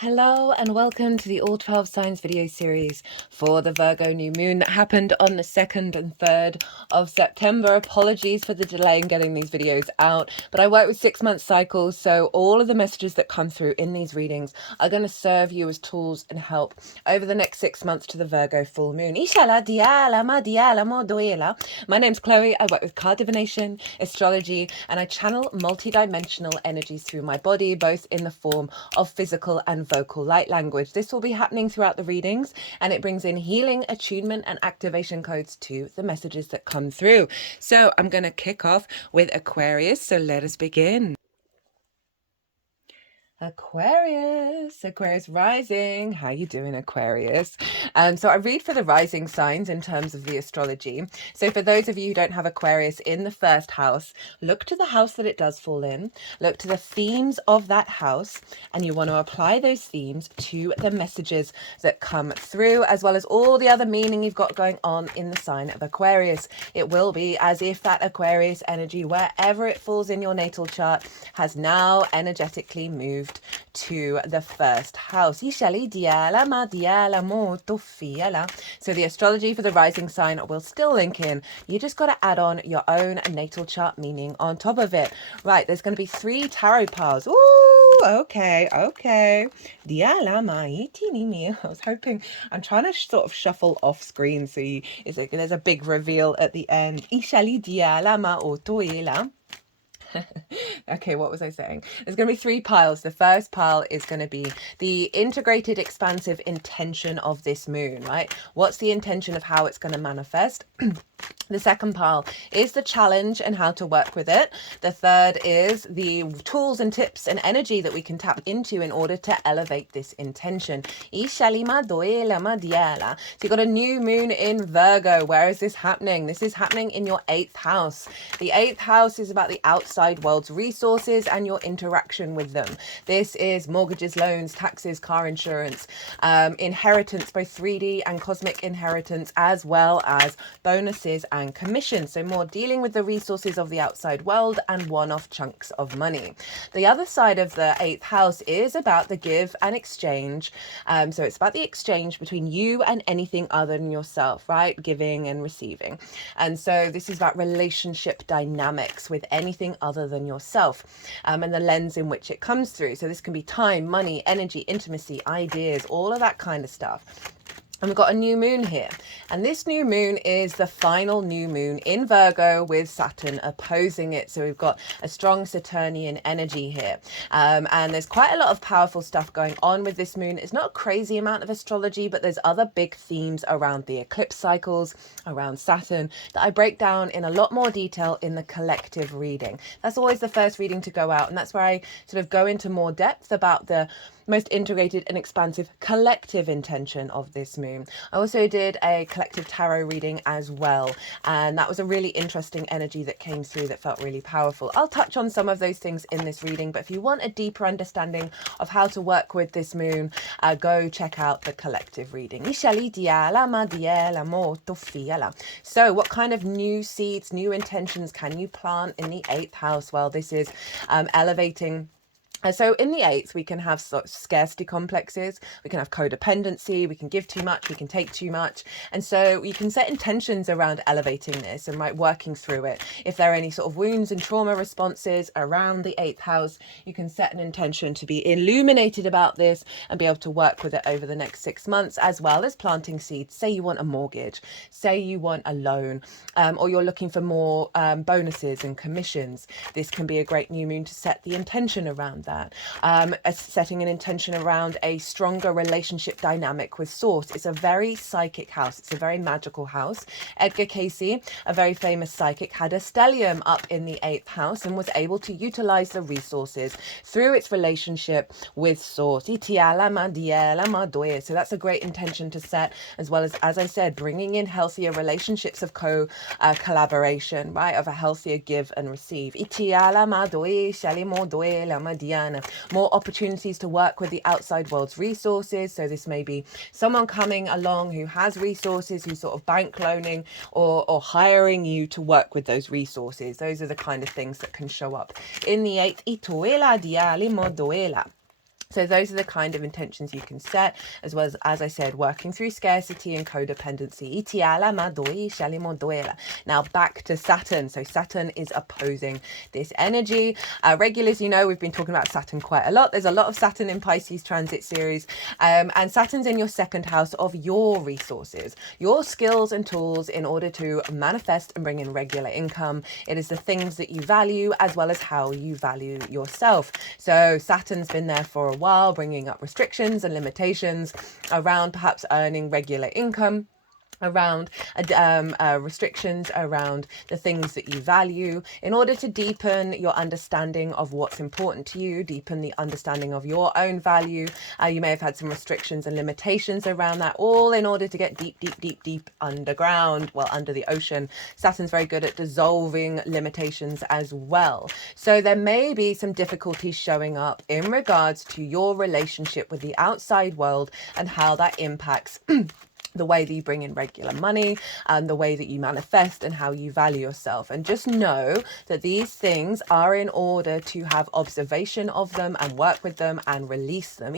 Hello and welcome to the All 12 Signs video series for the Virgo new moon that happened on the 2nd and 3rd of September. Apologies for the delay in getting these videos out, but I work with 6-month cycles, so all of the messages that come through in these readings are going to serve you as tools and help over the next 6 months to the Virgo full moon. My name's Chloe. I work with card divination, astrology, and I channel multidimensional energies through my body, both in the form of physical and vocal light language. This will be happening throughout the readings, and it brings in healing, attunement, and activation codes to the messages that come through. So I'm going to kick off with Aquarius. So let us begin. Aquarius rising. How you doing, Aquarius? So I read for the rising signs in terms of the astrology. So for those of you who don't have Aquarius in the first house, look to the house that it does fall in, look to the themes of that house, and you want to apply those themes to the messages that come through, as well as all the other meaning you've got going on in the sign of Aquarius. It will be as if that Aquarius energy, wherever it falls in your natal chart, has now energetically moved to the first house. So the astrology for the rising sign will still link in. You just got to add on your own natal chart meaning on top of it. Right, there's going to be 3 tarot piles. Ooh, okay. I was hoping, I'm trying to sort of shuffle off screen so there's a big reveal at the end. Okay, what was I saying? There's going to be 3 piles. The first pile is going to be the integrated, expansive intention of this moon, right? What's the intention of how it's going to manifest? The second pile is the challenge and how to work with it. The third is the tools and tips and energy that we can tap into in order to elevate this intention. So you got a new moon in Virgo. Where is this happening? This is happening in your 8th house. The 8th house is about the outside world's resources and your interaction with them. This is mortgages, loans, taxes, car insurance, inheritance, both 3D and cosmic inheritance, as well as bonuses and commissions. So more dealing with the resources of the outside world and one-off chunks of money. The other side of the 8th house is about the give and exchange. So it's about the exchange between you and anything other than yourself, right? Giving and receiving. And so this is about relationship dynamics with anything other than yourself, and the lens in which it comes through. So this can be time, money, energy, intimacy, ideas, all of that kind of stuff. And we've got a new moon here. And this new moon is the final new moon in Virgo with Saturn opposing it. So we've got a strong Saturnian energy here. And there's quite a lot of powerful stuff going on with this moon. It's not a crazy amount of astrology, but there's other big themes around the eclipse cycles, around Saturn, that I break down in a lot more detail in the collective reading. That's always the first reading to go out. And that's where I sort of go into more depth about the most integrated and expansive collective intention of this moon. I also did a collective tarot reading as well, and that was a really interesting energy that came through that felt really powerful. I'll touch on some of those things in this reading, but if you want a deeper understanding of how to work with this moon, go check out the collective reading. So what kind of new seeds, new intentions can you plant in the 8th house? Well, this is elevating. So in the 8th, we can have sort of scarcity complexes, we can have codependency, we can give too much, we can take too much. And so you can set intentions around elevating this and working through it. If there are any sort of wounds and trauma responses around the 8th house, you can set an intention to be illuminated about this and be able to work with it over the next 6 months, as well as planting seeds. Say you want a mortgage, say you want a loan, or you're looking for more bonuses and commissions. This can be a great new moon to set the intention around that. Setting an intention around a stronger relationship dynamic with source. It's a very psychic house. It's a very magical house. Edgar Cayce, a very famous psychic, had a stellium up in the 8th house and was able to utilize the resources through its relationship with source. So that's a great intention to set, as well as I said, bringing in healthier relationships of collaboration, right? Of a healthier give and receive. More opportunities to work with the outside world's resources. So this may be someone coming along who has resources, who's sort of bank loaning or hiring you to work with those resources. Those are the kind of things that can show up in the 8th. So those are the kind of intentions you can set, as well as I said, working through scarcity and codependency. Now back to Saturn. So Saturn is opposing this energy. Regulars, you know, we've been talking about Saturn quite a lot. There's a lot of Saturn in Pisces transit series. And Saturn's in your second house of your resources, your skills and tools in order to manifest and bring in regular income. It is the things that you value as well as how you value yourself. So Saturn's been there for a while, bringing up restrictions and limitations around perhaps earning regular income, around restrictions around the things that you value, in order to deepen your understanding of what's important to you, deepen the understanding of your own value. You may have had some restrictions and limitations around that, all in order to get deep underground, well, under the ocean. Saturn's very good at dissolving limitations as well. So there may be some difficulties showing up in regards to your relationship with the outside world and how that impacts the way that you bring in regular money and the way that you manifest and how you value yourself. And just know that these things are in order to have observation of them and work with them and release them.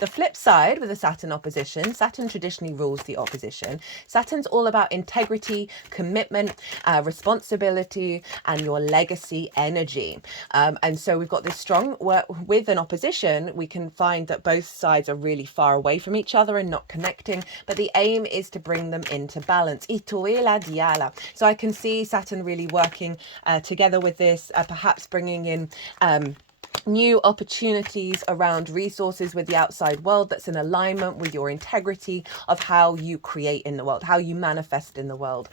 The flip side with the Saturn opposition, Saturn traditionally rules the opposition. Saturn's all about integrity, commitment, responsibility, and your legacy energy. And so we've got this strong work with an opposition. We can find that both sides are really far away from each other and not connecting, but the aim is to bring them into balance. So I can see Saturn really working together with this, perhaps bringing in new opportunities around resources with the outside world that's in alignment with your integrity of how you create in the world, how you manifest in the world.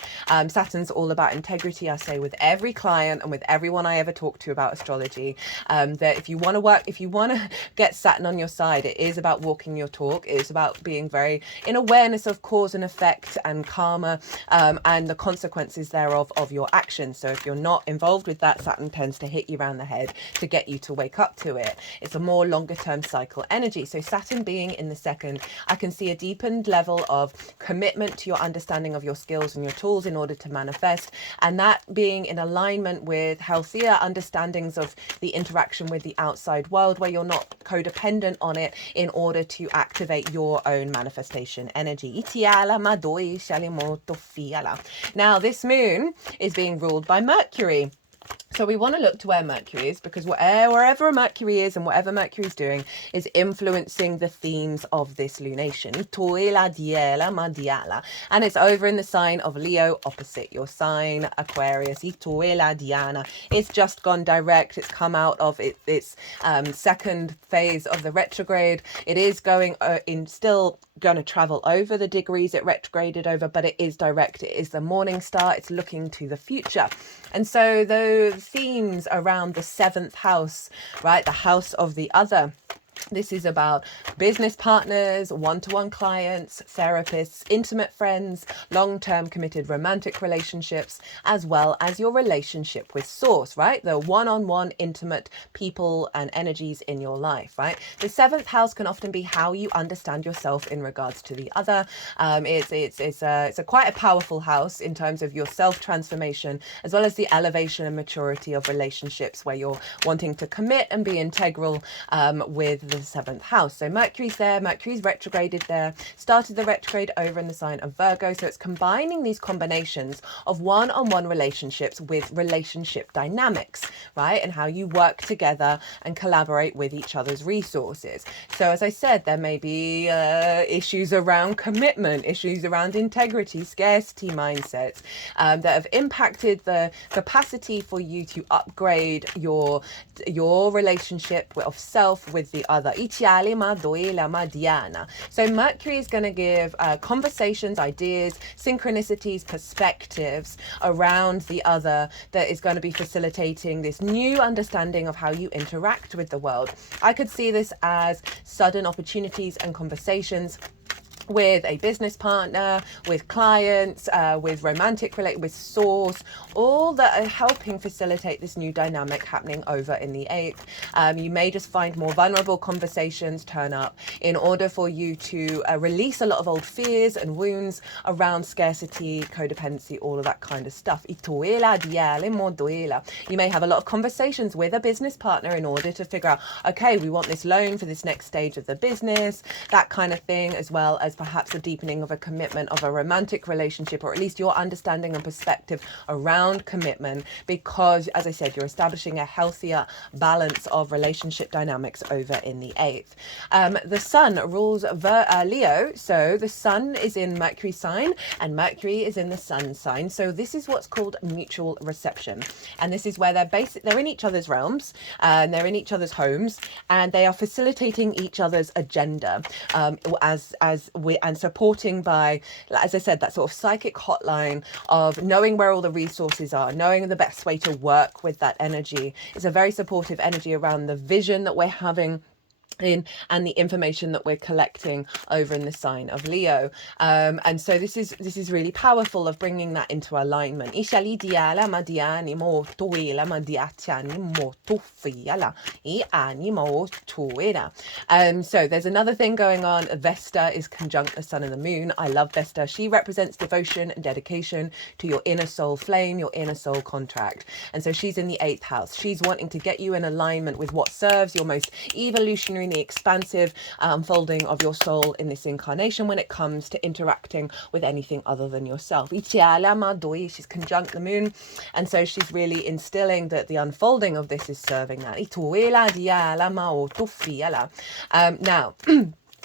Saturn's all about integrity. I say with every client and with everyone I ever talk to about astrology, that if you want to get Saturn on your side, it is about walking your talk. It is about being very in awareness of cause and effect and karma, and the consequences thereof of your actions. So if you're not involved with that, Saturn tends to hit you around the head to get you to wake up to it. It's a more longer term cycle energy. So Saturn being in the second, I can see a deepened level of commitment to your understanding of your skills and your tools in order to manifest, and that being in alignment with healthier understandings of the interaction with the outside world, where you're not codependent on it in order to activate your own manifestation energy. Now this moon is being ruled by Mercury. So we want to look to where Mercury is, because wherever Mercury is and whatever Mercury is doing is influencing the themes of this lunation. And it's over in the sign of Leo, opposite your sign, Aquarius. It's just gone direct. It's come out of its second phase of the retrograde. It is going still going to travel over the degrees it retrograded over, but it is direct. It is the morning star. It's looking to the future. And so the themes around the seventh house, right? The house of the other. This is about business partners, one-to-one clients, therapists, intimate friends, long-term committed romantic relationships, as well as your relationship with Source, right? The one-on-one intimate people and energies in your life, right? The seventh house can often be how you understand yourself in regards to the other. It's quite a powerful house in terms of your self-transformation, as well as the elevation and maturity of relationships where you're wanting to commit and be integral with the seventh house. So Mercury's there, Mercury's retrograded there, started the retrograde over in the sign of Virgo. So it's combining these combinations of one-on-one relationships with relationship dynamics, right? And how you work together and collaborate with each other's resources. So as I said, there may be issues around commitment, issues around integrity, scarcity mindsets that have impacted the capacity for you to upgrade your relationship of self with the other. So Mercury is going to give conversations, ideas, synchronicities, perspectives around the other that is going to be facilitating this new understanding of how you interact with the world. I could see this as sudden opportunities and conversations with a business partner, with clients, with with source, all that are helping facilitate this new dynamic happening over in the 8th. You may just find more vulnerable conversations turn up in order for you to release a lot of old fears and wounds around scarcity, codependency, all of that kind of stuff. You may have a lot of conversations with a business partner in order to figure out, okay, we want this loan for this next stage of the business, that kind of thing, as well as perhaps a deepening of a commitment of a romantic relationship, or at least your understanding and perspective around commitment, because as I said, you're establishing a healthier balance of relationship dynamics over in the 8th. The sun rules Leo, so the sun is in Mercury's sign and Mercury is in the sun sign, so this is what's called mutual reception, and this is where they're in each other's realms and they're in each other's homes, and they are facilitating each other's agenda, and supporting by, as I said, that sort of psychic hotline of knowing where all the resources are, knowing the best way to work with that energy. It's a very supportive energy around the vision that we're having and the information that we're collecting over in the sign of Leo, and so this is really powerful of bringing that into alignment. So there's another thing going on. Vesta is conjunct the sun and the moon. I love Vesta. She represents devotion and dedication to your inner soul flame, your inner soul contract, and so she's in the 8th house. She's wanting to get you in alignment with what serves your most evolutionary, the expansive unfolding of your soul in this incarnation when it comes to interacting with anything other than yourself. She's conjunct the moon, and so she's really instilling that the unfolding of this is serving that. Now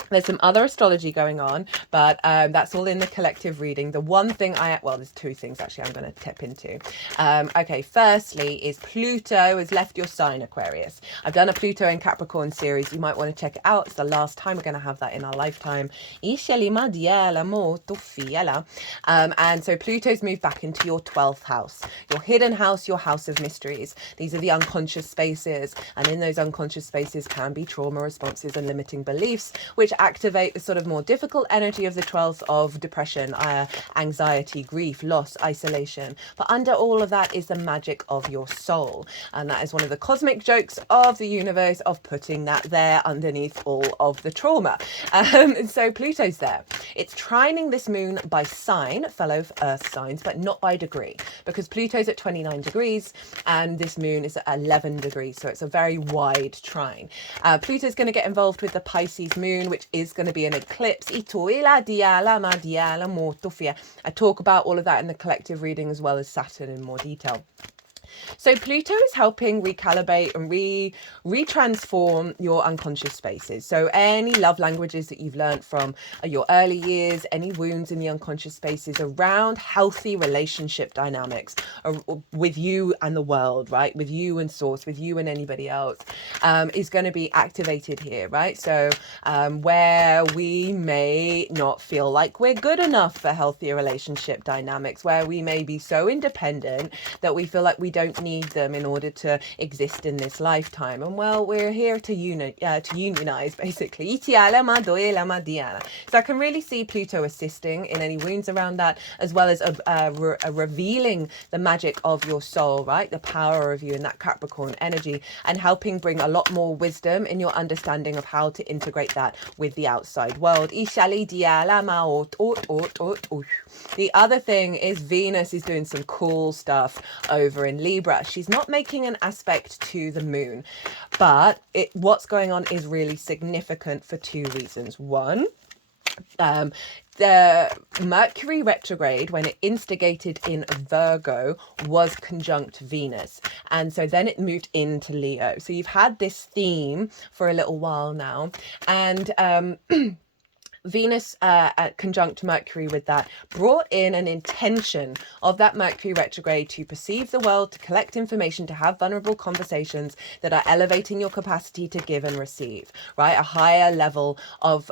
there's some other astrology going on, but that's all in the collective reading. The one thing there's two things actually I'm going to tip into. Okay, firstly is Pluto has left your sign, Aquarius. I've done a Pluto in Capricorn series. You might want to check it out. It's the last time we're going to have that in our lifetime. And so Pluto's moved back into your 12th house, your hidden house, your house of mysteries. These are the unconscious spaces, and in those unconscious spaces can be trauma responses and limiting beliefs, which activate the sort of more difficult energy of the 12th of depression, anxiety, grief, loss, isolation. But under all of that is the magic of your soul. And that is one of the cosmic jokes of the universe of putting that there underneath all of the trauma. And so Pluto's there. It's trining this moon by sign, fellow earth signs, but not by degree, because Pluto's at 29 degrees and this moon is at 11 degrees. So it's a very wide trine. Pluto's going to get involved with the Pisces moon, which is going to be an eclipse. I talk about all of that in the collective reading, as well as Saturn in more detail. So Pluto is helping recalibrate and retransform your unconscious spaces. So any love languages that you've learned from your early years, any wounds in the unconscious spaces around healthy relationship dynamics with you and the world, right? With you and source, with you and anybody else, is going to be activated here, right? So where we may not feel like we're good enough for healthier relationship dynamics, where we may be so independent that we feel like we don't need them in order to exist in this lifetime. And well, we're here to unionize, basically. So I can really see Pluto assisting in any wounds around that, as well as revealing the magic of your soul, right? The power of you in that Capricorn energy, and helping bring a lot more wisdom in your understanding of how to integrate that with the outside world. The other thing is Venus is doing some cool stuff over in Libra. She's not making an aspect to the moon, but what's going on is really significant for two reasons. One, the Mercury retrograde, when it instigated in Virgo, was conjunct Venus, and so then it moved into Leo. So you've had this theme for a little while now, and Venus conjunct Mercury with that brought in an intention of that Mercury retrograde to perceive the world, to collect information, to have vulnerable conversations that are elevating your capacity to give and receive, right? A higher level of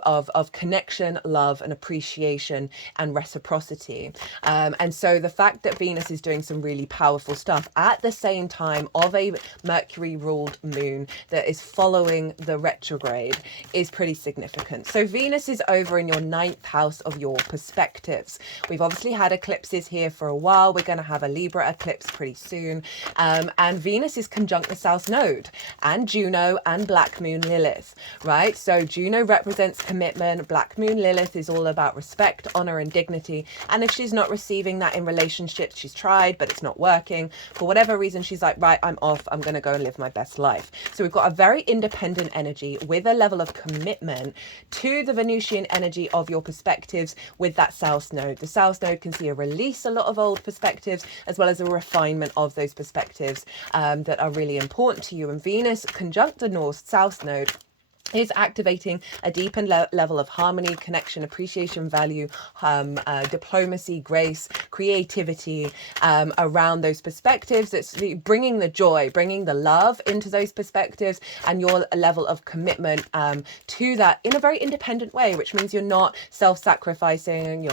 connection, love and appreciation and reciprocity. And so the fact that Venus is doing some really powerful stuff at the same time of a Mercury ruled moon that is following the retrograde is pretty significant. So Venus is over in your 9th house of your perspectives. We've obviously had eclipses here for a while. We're going to have a Libra eclipse pretty soon. And Venus is conjunct the South Node and Juno and Black Moon Lilith, right? So Juno represents commitment. Black Moon Lilith is all about respect, honor, and dignity. And if she's not receiving that in relationships, she's tried, but it's not working. For whatever reason, she's like, right, I'm off. I'm going to go and live my best life. So we've got a very independent energy with a level of commitment to the Venusian energy of your perspectives with that South Node. The South Node can see a release a lot of old perspectives as well as a refinement of those perspectives that are really important to you. And Venus conjunct the North-South Node is activating a deepened level of harmony, connection, appreciation, value, diplomacy, grace, creativity around those perspectives. It's bringing the joy, bringing the love into those perspectives and your level of commitment to that in a very independent way, which means you're not self-sacrificing,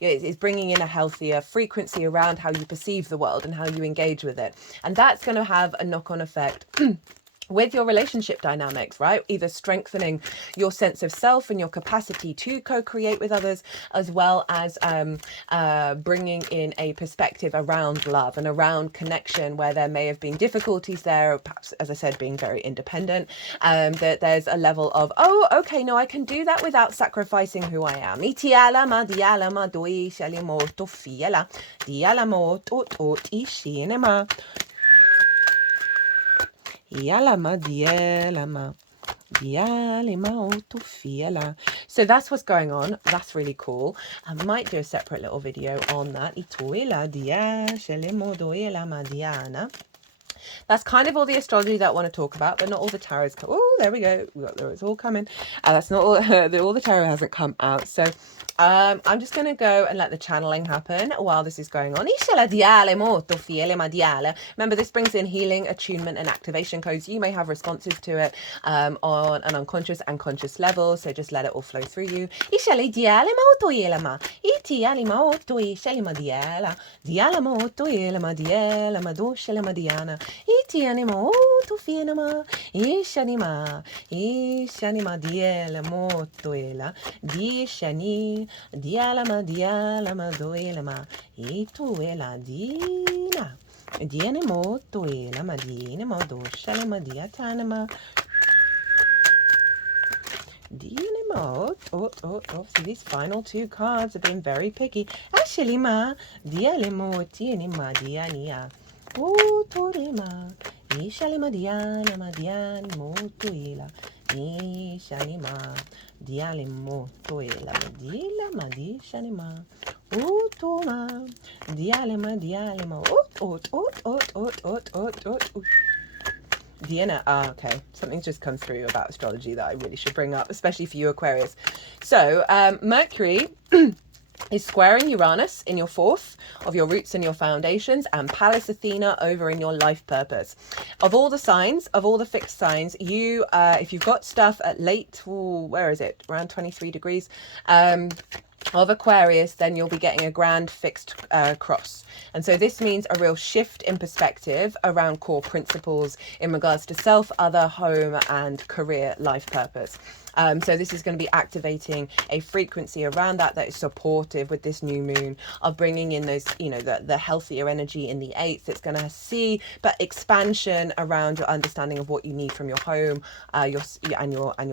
it's bringing in a healthier frequency around how you perceive the world and how you engage with it. And that's going to have a knock-on effect with your relationship dynamics, right? Either strengthening your sense of self and your capacity to co-create with others, as well as bringing in a perspective around love and around connection where there may have been difficulties there, or perhaps, as I said, being very independent, that there's a level of, oh, okay, no, I can do that without sacrificing who I am. So that's what's going on. That's really cool. I might do a separate little video on that. That's kind of all the astrology that I want to talk about, but not all the tarot's come. Oh, there we go. It's all coming. That's not all. All the tarot hasn't come out. So I'm just going to go and let the channeling happen while this is going on. Remember, this brings in healing, attunement, and activation codes. You may have responses to it on an unconscious and conscious level, so just let it all flow through you. Itianimo to fienema, Ishanima, Ishanima diela motoela, Dishani, dialama doelama, Ituela dina, Dianimo toela madina modoshalama diatanama. So these final two cards have been very picky. Ashelima, dialemo tienima diania. O torema, Ishalima diana madiani motoela, Ishanima, dialemo toela, madila madishanima, O toma, dialema, Diana, okay, something's just come through about astrology that I really should bring up, especially for you Aquarius. So Mercury is squaring Uranus in your 4th of your roots and your foundations, and Pallas Athena over in your life purpose. Of all the signs, of all the fixed signs, you if you've got stuff at late, where is it, around 23 degrees of Aquarius, then you'll be getting a grand fixed cross. And so this means a real shift in perspective around core principles in regards to self, other, home, and career life purpose. So this is going to be activating a frequency around that is supportive with this new moon of bringing in those, the healthier energy in the 8th. It's going to see, but expansion around your understanding of what you need from your home, your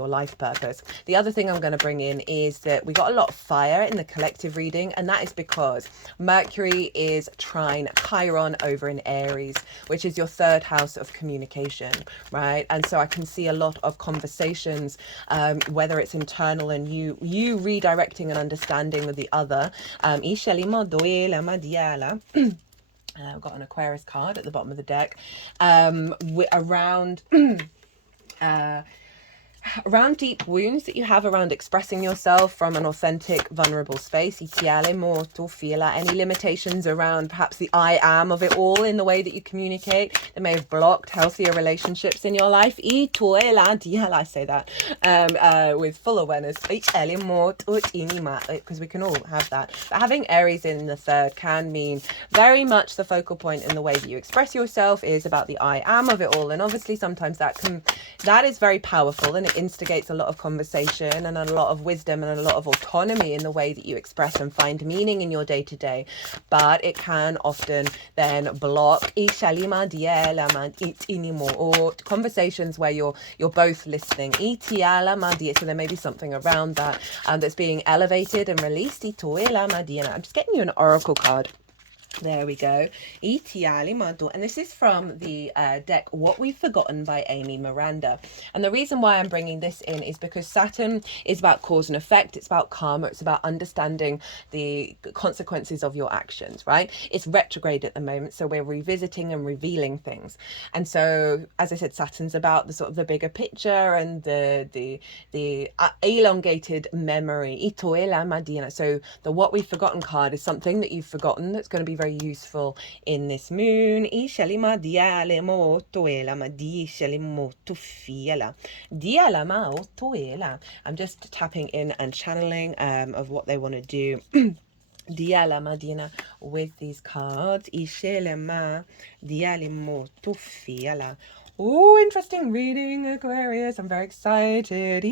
life purpose. The other thing I'm going to bring in is that we got a lot of fire in the collective reading, and that is because Mercury is trine Chiron over in Aries, which is your 3rd house of communication, right? And so I can see a lot of conversations, whether it's internal and you redirecting and understanding with the other. I've got an Aquarius card at the bottom of the deck around deep wounds that you have around expressing yourself from an authentic, vulnerable space. Any limitations around perhaps the I am of it all in the way that you communicate that may have blocked healthier relationships in your life. I say that with full awareness, because we can all have that. But having Aries in the 3rd can mean very much the focal point in the way that you express yourself is about the I am of it all. And obviously sometimes that is very powerful, and it instigates a lot of conversation and a lot of wisdom and a lot of autonomy in the way that you express and find meaning in your day-to-day. But it can often then block or conversations where you're both listening. So there may be something around that that's being elevated and released. I'm just getting you an oracle card. There we go. And this is from the deck What We've Forgotten by Amy Miranda. And the reason why I'm bringing this in is because Saturn is about cause and effect. It's about karma. It's about understanding the consequences of your actions, right? It's retrograde at the moment, so we're revisiting and revealing things. And so, as I said, Saturn's about the sort of the bigger picture and the elongated memory. So the What We've Forgotten card is something that you've forgotten that's going to be very useful in this moon. I'm just tapping in and channeling of what they want to do with these cards. Oh, interesting reading, Aquarius. I'm very excited.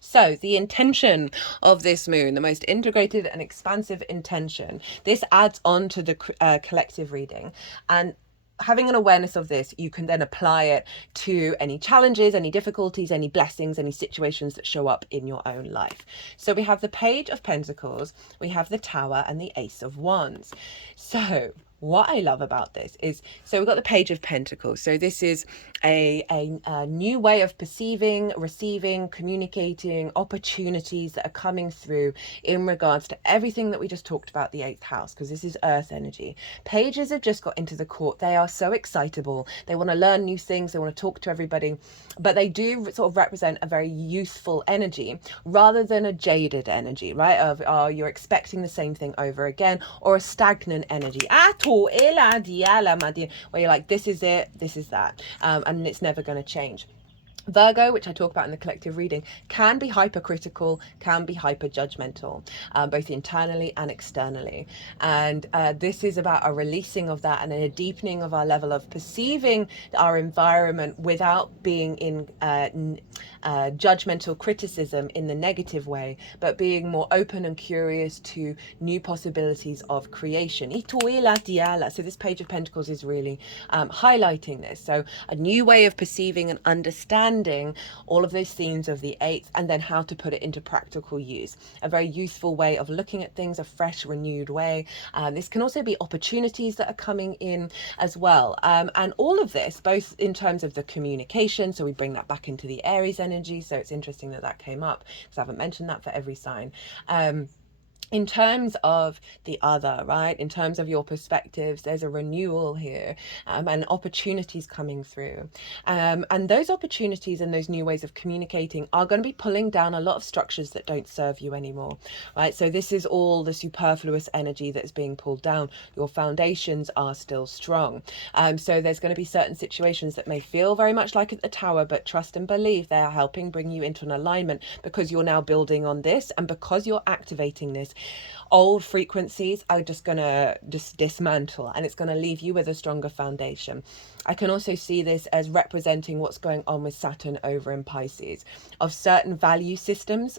So the intention of this moon, the most integrated and expansive intention, this adds on to the collective reading. And having an awareness of this, you can then apply it to any challenges, any difficulties, any blessings, any situations that show up in your own life. So we have the Page of Pentacles, we have the Tower, and the Ace of Wands. So what I love about this is, so we've got the Page of Pentacles. So this is a new way of perceiving, receiving, communicating, opportunities that are coming through in regards to everything that we just talked about, the 8th house, because this is earth energy. Pages have just got into the court. They are so excitable. They want to learn new things. They want to talk to everybody, but they do sort of represent a very youthful energy rather than a jaded energy, right? Of, oh, you're expecting the same thing over again, or a stagnant energy. Where you're like, this is it, this is that, and it's never going to change. Virgo, which I talk about in the collective reading, can be hypercritical, can be hyper-judgmental, both internally and externally. And this is about a releasing of that and a deepening of our level of perceiving our environment without being in judgmental criticism in the negative way, but being more open and curious to new possibilities of creation. So this Page of Pentacles is really highlighting this. So a new way of perceiving and understanding all of those themes of the 8th, and then how to put it into practical use. A very useful way of looking at things, a fresh, renewed way. This can also be opportunities that are coming in as well. And all of this, both in terms of the communication, so we bring that back into the Aries energy. So it's interesting that that came up, because I haven't mentioned that for every sign. In terms of the other, right, in terms of your perspectives, there's a renewal here, and opportunities coming through. And those opportunities and those new ways of communicating are going to be pulling down a lot of structures that don't serve you anymore, right? So this is all the superfluous energy that's being pulled down. Your foundations are still strong. So there's going to be certain situations that may feel very much like at the Tower, but trust and believe they are helping bring you into an alignment, because you're now building on this, and because you're activating this, old frequencies are just gonna dismantle, and it's going to leave you with a stronger foundation. I can also see this as representing what's going on with Saturn over in Pisces, of certain value systems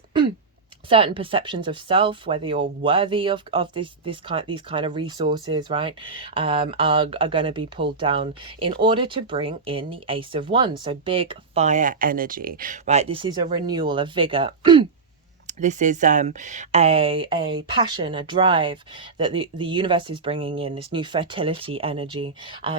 certain perceptions of self, whether you're worthy of these kind of resources, right, are going to be pulled down in order to bring in the Ace of Wands. So big fire energy, right? This is a renewal, a vigor. This is a passion, a drive that the universe is bringing in, this new fertility energy.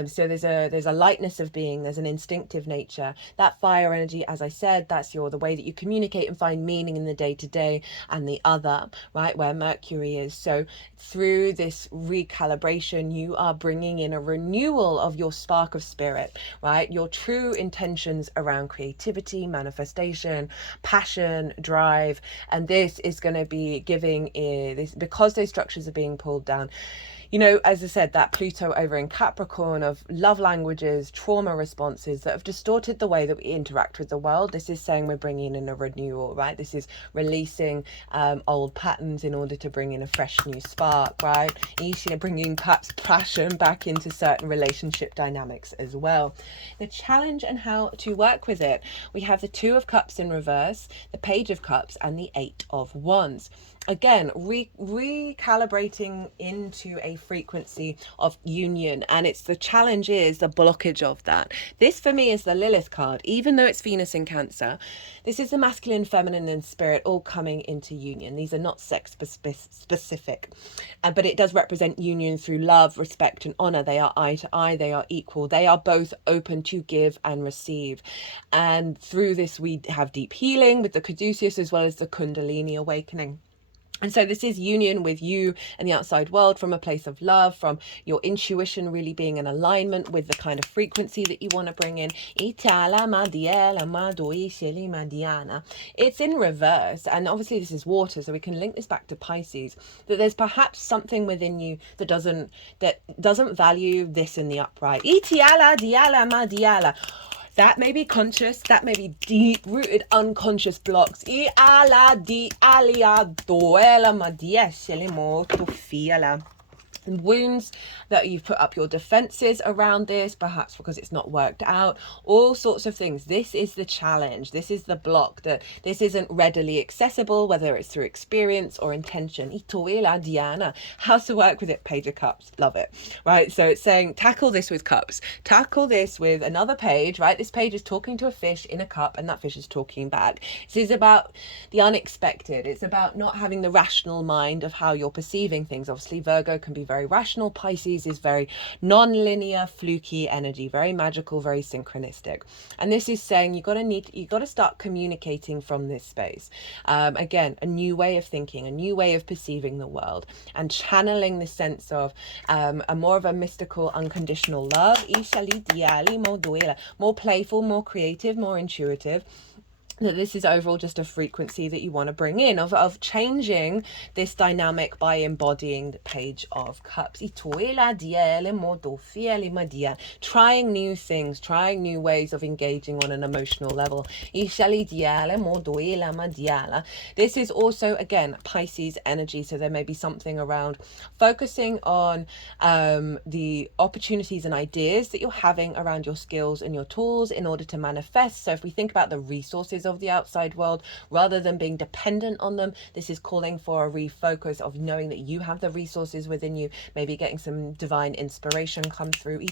So there's a lightness of being, there's an instinctive nature. That fire energy, as I said, that's the way that you communicate and find meaning in the day-to-day, and the other, right, where Mercury is. So through this recalibration, you are bringing in a renewal of your spark of spirit, right? Your true intentions around creativity, manifestation, passion, drive. And this is going to be giving this, because those structures are being pulled down, you know, as I said, that Pluto over in Capricorn of love languages, trauma responses that have distorted the way that we interact with the world. This is saying we're bringing in a renewal, right? This is releasing old patterns in order to bring in a fresh new spark, right? Each bringing perhaps passion back into certain relationship dynamics as well. The challenge and how to work with it. We have the Two of Cups in reverse, the Page of Cups, and the Eight of Wands. Again, recalibrating into a frequency of union, and it's the challenge is the blockage of that. This for me is the Lilith card. Even though it's Venus in Cancer, this is the masculine, feminine, and spirit all coming into union. These are not sex specific, but it does represent union through love, respect, and honor. They are eye to eye, they are equal, they are both open to give and receive. And through this we have deep healing with the Caduceus as well as the Kundalini awakening. And so this is union with you and the outside world from a place of love, from your intuition really being in alignment with the kind of frequency that you want to bring in. It's in reverse. And obviously this is water, so we can link this back to Pisces, that there's perhaps something within you that doesn't value this in the upright. That may be conscious, that may be deep-rooted unconscious blocks. Wounds that you've put up your defenses around this, perhaps because it's not worked out, all sorts of things. This is the challenge, this is the block, that this isn't readily accessible, whether it's through experience or intention. How to work with it, Page of Cups, love it, right? So it's saying tackle this with cups, tackle this with another page, right? This page is talking to a fish in a cup, and that fish is talking back. This is about the unexpected. It's about not having the rational mind of how you're perceiving things. Obviously Virgo can be very rational. Pisces is very non-linear, fluky energy, very magical, very synchronistic. And this is saying you got to start communicating from this space. Again, a new way of thinking, a new way of perceiving the world, and channeling the sense of a more of a mystical, unconditional love. More playful, more creative, more intuitive. That this is overall just a frequency that you want to bring in of changing this dynamic by embodying the Page of Cups. Trying new things, trying new ways of engaging on an emotional level. This is also, again, Pisces energy, so there may be something around focusing on the opportunities and ideas that you're having around your skills and your tools in order to manifest. So if we think about the resources of the outside world, rather than being dependent on them, this is calling for a refocus of knowing that you have the resources within you, maybe getting some divine inspiration come through.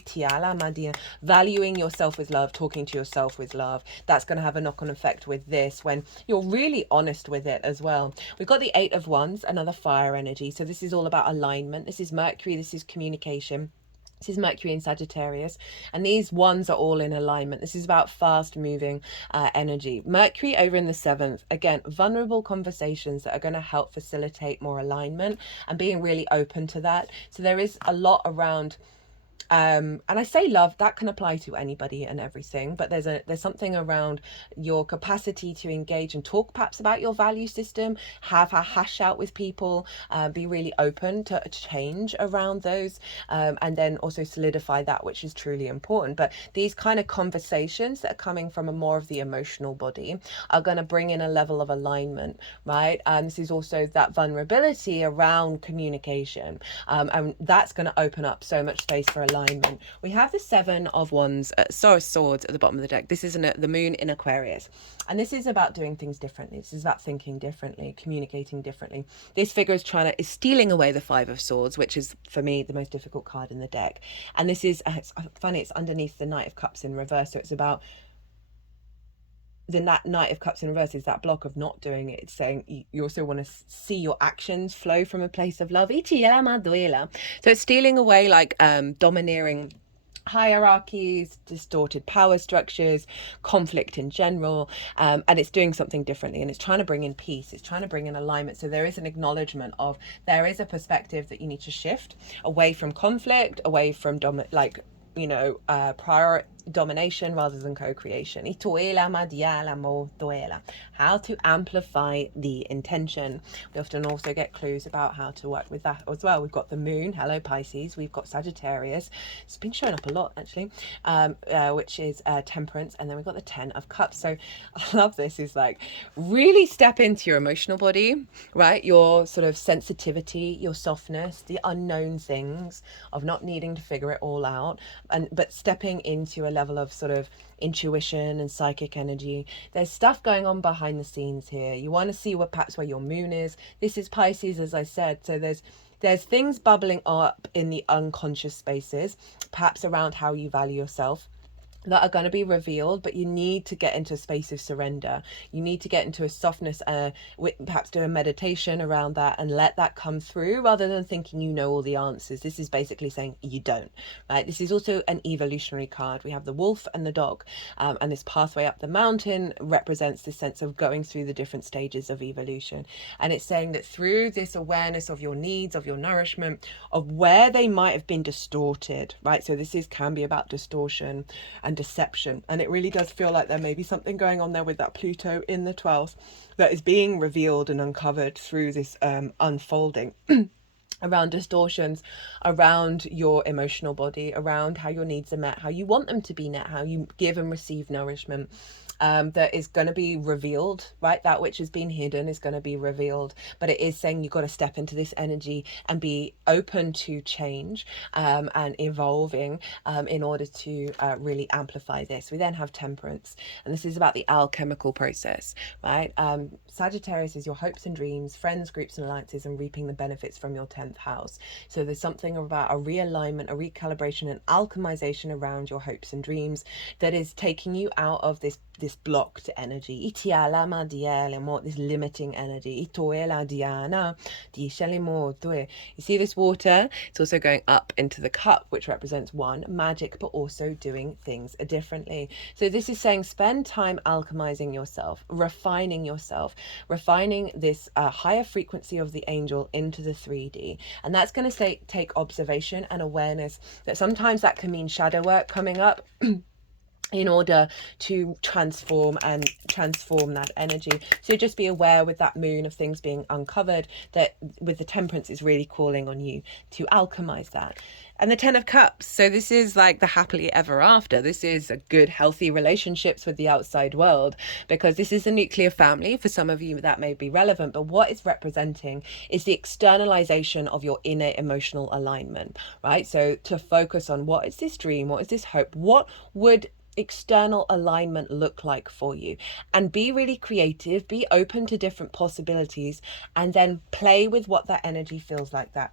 Valuing yourself with love, talking to yourself with love. That's going to have a knock-on effect with this when you're really honest with it as well. We've got the Eight of Wands, another fire energy, so this is all about alignment. This is Mercury, this is communication. This is Mercury in Sagittarius, and these ones are all in alignment. This is about fast moving energy. Mercury over in the 7th, again, vulnerable conversations that are going to help facilitate more alignment and being really open to that. So there is a lot around and I say love, that can apply to anybody and everything, but there's something around your capacity to engage and talk perhaps about your value system, have a hash out with people, be really open to change around those, and then also solidify that which is truly important. But these kind of conversations that are coming from a more of the emotional body are going to bring in a level of alignment, right? This is also that vulnerability around communication, and that's going to open up so much space for alignment. We have the Seven of Wands, swords at the bottom of the deck. This is the moon in Aquarius, and this is about doing things differently. This is about thinking differently, communicating differently. This figure is stealing away the Five of Swords, which is for me the most difficult card in the deck. And this is it's funny, it's underneath the Knight of Cups in reverse, so it's about the Knight of Cups in reverse is that block of not doing it. It's saying you also want to see your actions flow from a place of love. So it's stealing away, like domineering hierarchies, distorted power structures, conflict in general, and it's doing something differently, and it's trying to bring in peace, it's trying to bring in alignment. So there is an acknowledgement of there is a perspective that you need to shift away from conflict, away from domination rather than co-creation. How to amplify the intention. We often also get clues about how to work with that as well. We've got the moon, hello Pisces, we've got Sagittarius, it's been showing up a lot actually, which is temperance, and then we've got the 10 of cups. So I love this, is like really step into your emotional body, right? Your sort of sensitivity, your softness, the unknown things of not needing to figure it all out, but stepping into a level of sort of intuition and psychic energy. There's stuff going on behind the scenes here. You want to see perhaps where your moon is. This is Pisces, as I said, so there's things bubbling up in the unconscious spaces, perhaps around how you value yourself, that are going to be revealed, but you need to get into a space of surrender. You need to get into a softness, perhaps do a meditation around that and let that come through, rather than thinking you know all the answers. This is basically saying you don't, right? This is also an evolutionary card. We have the wolf and the dog, and this pathway up the mountain represents this sense of going through the different stages of evolution. And it's saying that through this awareness of your needs, of your nourishment, of where they might have been distorted, right? So this can be about distortion and deception, and it really does feel like there may be something going on there with that Pluto in the 12th that is being revealed and uncovered through this unfolding around distortions around your emotional body, around how your needs are met, how you want them to be met, how you give and receive nourishment. That is going to be revealed, right? That which has been hidden is going to be revealed, but it is saying you've got to step into this energy and be open to change and evolving in order to really amplify this. We then have temperance, and this is about the alchemical process, right? Sagittarius is your hopes and dreams, friends, groups and alliances, and reaping the benefits from your 10th house. So there's something about a realignment, a recalibration, and alchemization around your hopes and dreams that is taking you out of this blocked energy, this limiting energy. You see this water? It's also going up into the cup, which represents one, magic, but also doing things differently. So this is saying spend time alchemizing yourself, refining this higher frequency of the angel into the 3D. And that's going to take observation and awareness, that sometimes that can mean shadow work coming up in order to transform that energy. So just be aware with that moon of things being uncovered, that with the temperance is really calling on you to alchemize that. And the 10 of cups, so this is like the happily ever after. This is a good, healthy relationships with the outside world, because this is a nuclear family. For some of you that may be relevant, but what it's representing is the externalization of your inner emotional alignment, right? So to focus on, what is this dream, what is this hope, what would external alignment look like for you, and be really creative, be open to different possibilities, and then play with what that energy feels like that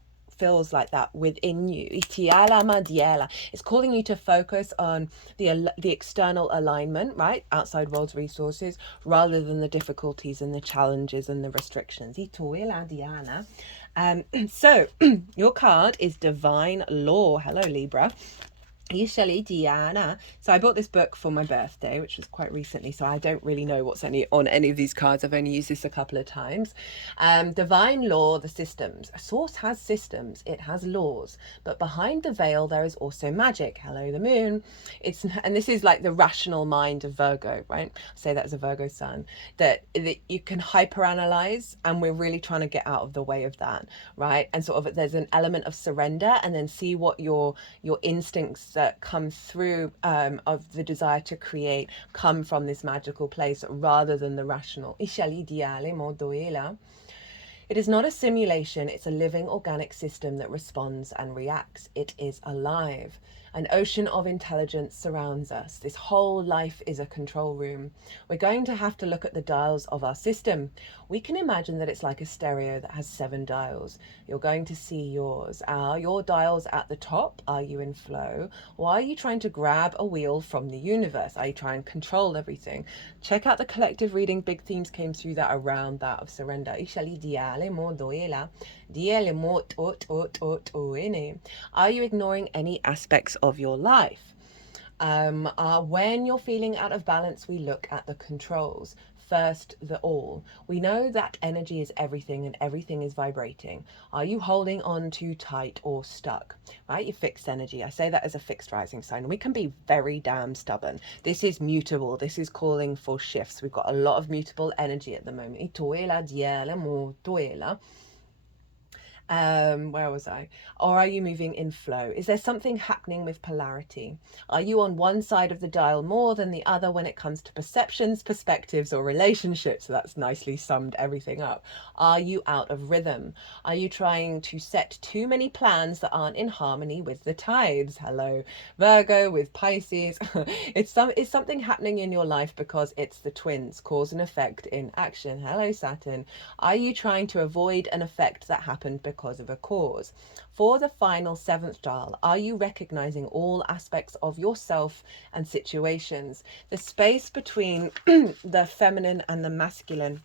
within you. It's calling you to focus on the external alignment, right? Outside world's resources, rather than the difficulties and the challenges and the restrictions. So your card is Divine Law. Hello, Libra. Usually Diana. So I bought this book for my birthday, which was quite recently, so I don't really know what's on any of these cards. I've only used this a couple of times. Divine law, the systems. A source has systems, it has laws, but behind the veil there is also magic. Hello, the moon. And this is like the rational mind of Virgo, right? I say that as a Virgo sun, that you can hyperanalyze, and we're really trying to get out of the way of that, right? And sort of there's an element of surrender, and then see what your instincts that come through of the desire to create come from this magical place, rather than the rational. It is not a simulation, it's a living organic system that responds and reacts. It is alive. An ocean of intelligence surrounds us. This whole life is a control room. We're going to have to look at the dials of our system. We can imagine that it's like a stereo that has 7 dials. You're going to see yours. Are your dials at the top? Are you in flow? Or are you trying to grab a wheel from the universe? Are you trying to control everything? Check out the collective reading. Big themes came through that, around that of surrender. Are you ignoring any aspects of your life? When you're feeling out of balance, we look at the controls. First, the all. We know that energy is everything and everything is vibrating. Are you holding on too tight or stuck? Right? Your fixed energy. I say that as a fixed rising sign. We can be very damn stubborn. This is mutable. This is calling for shifts. We've got a lot of mutable energy at the moment. Where was I? Or are you moving in flow? Is there something happening with polarity? Are you on one side of the dial more than the other when it comes to perceptions, perspectives, or relationships? So that's nicely summed everything up. Are you out of rhythm? Are you trying to set too many plans that aren't in harmony with the tides? Hello, Virgo with Pisces. It's something happening in your life because it's the twins, cause and effect in action. Hello, Saturn. Are you trying to avoid an effect that happened because of a cause? For the final seventh dial, are you recognizing all aspects of yourself and situations? The space between the feminine and the masculine.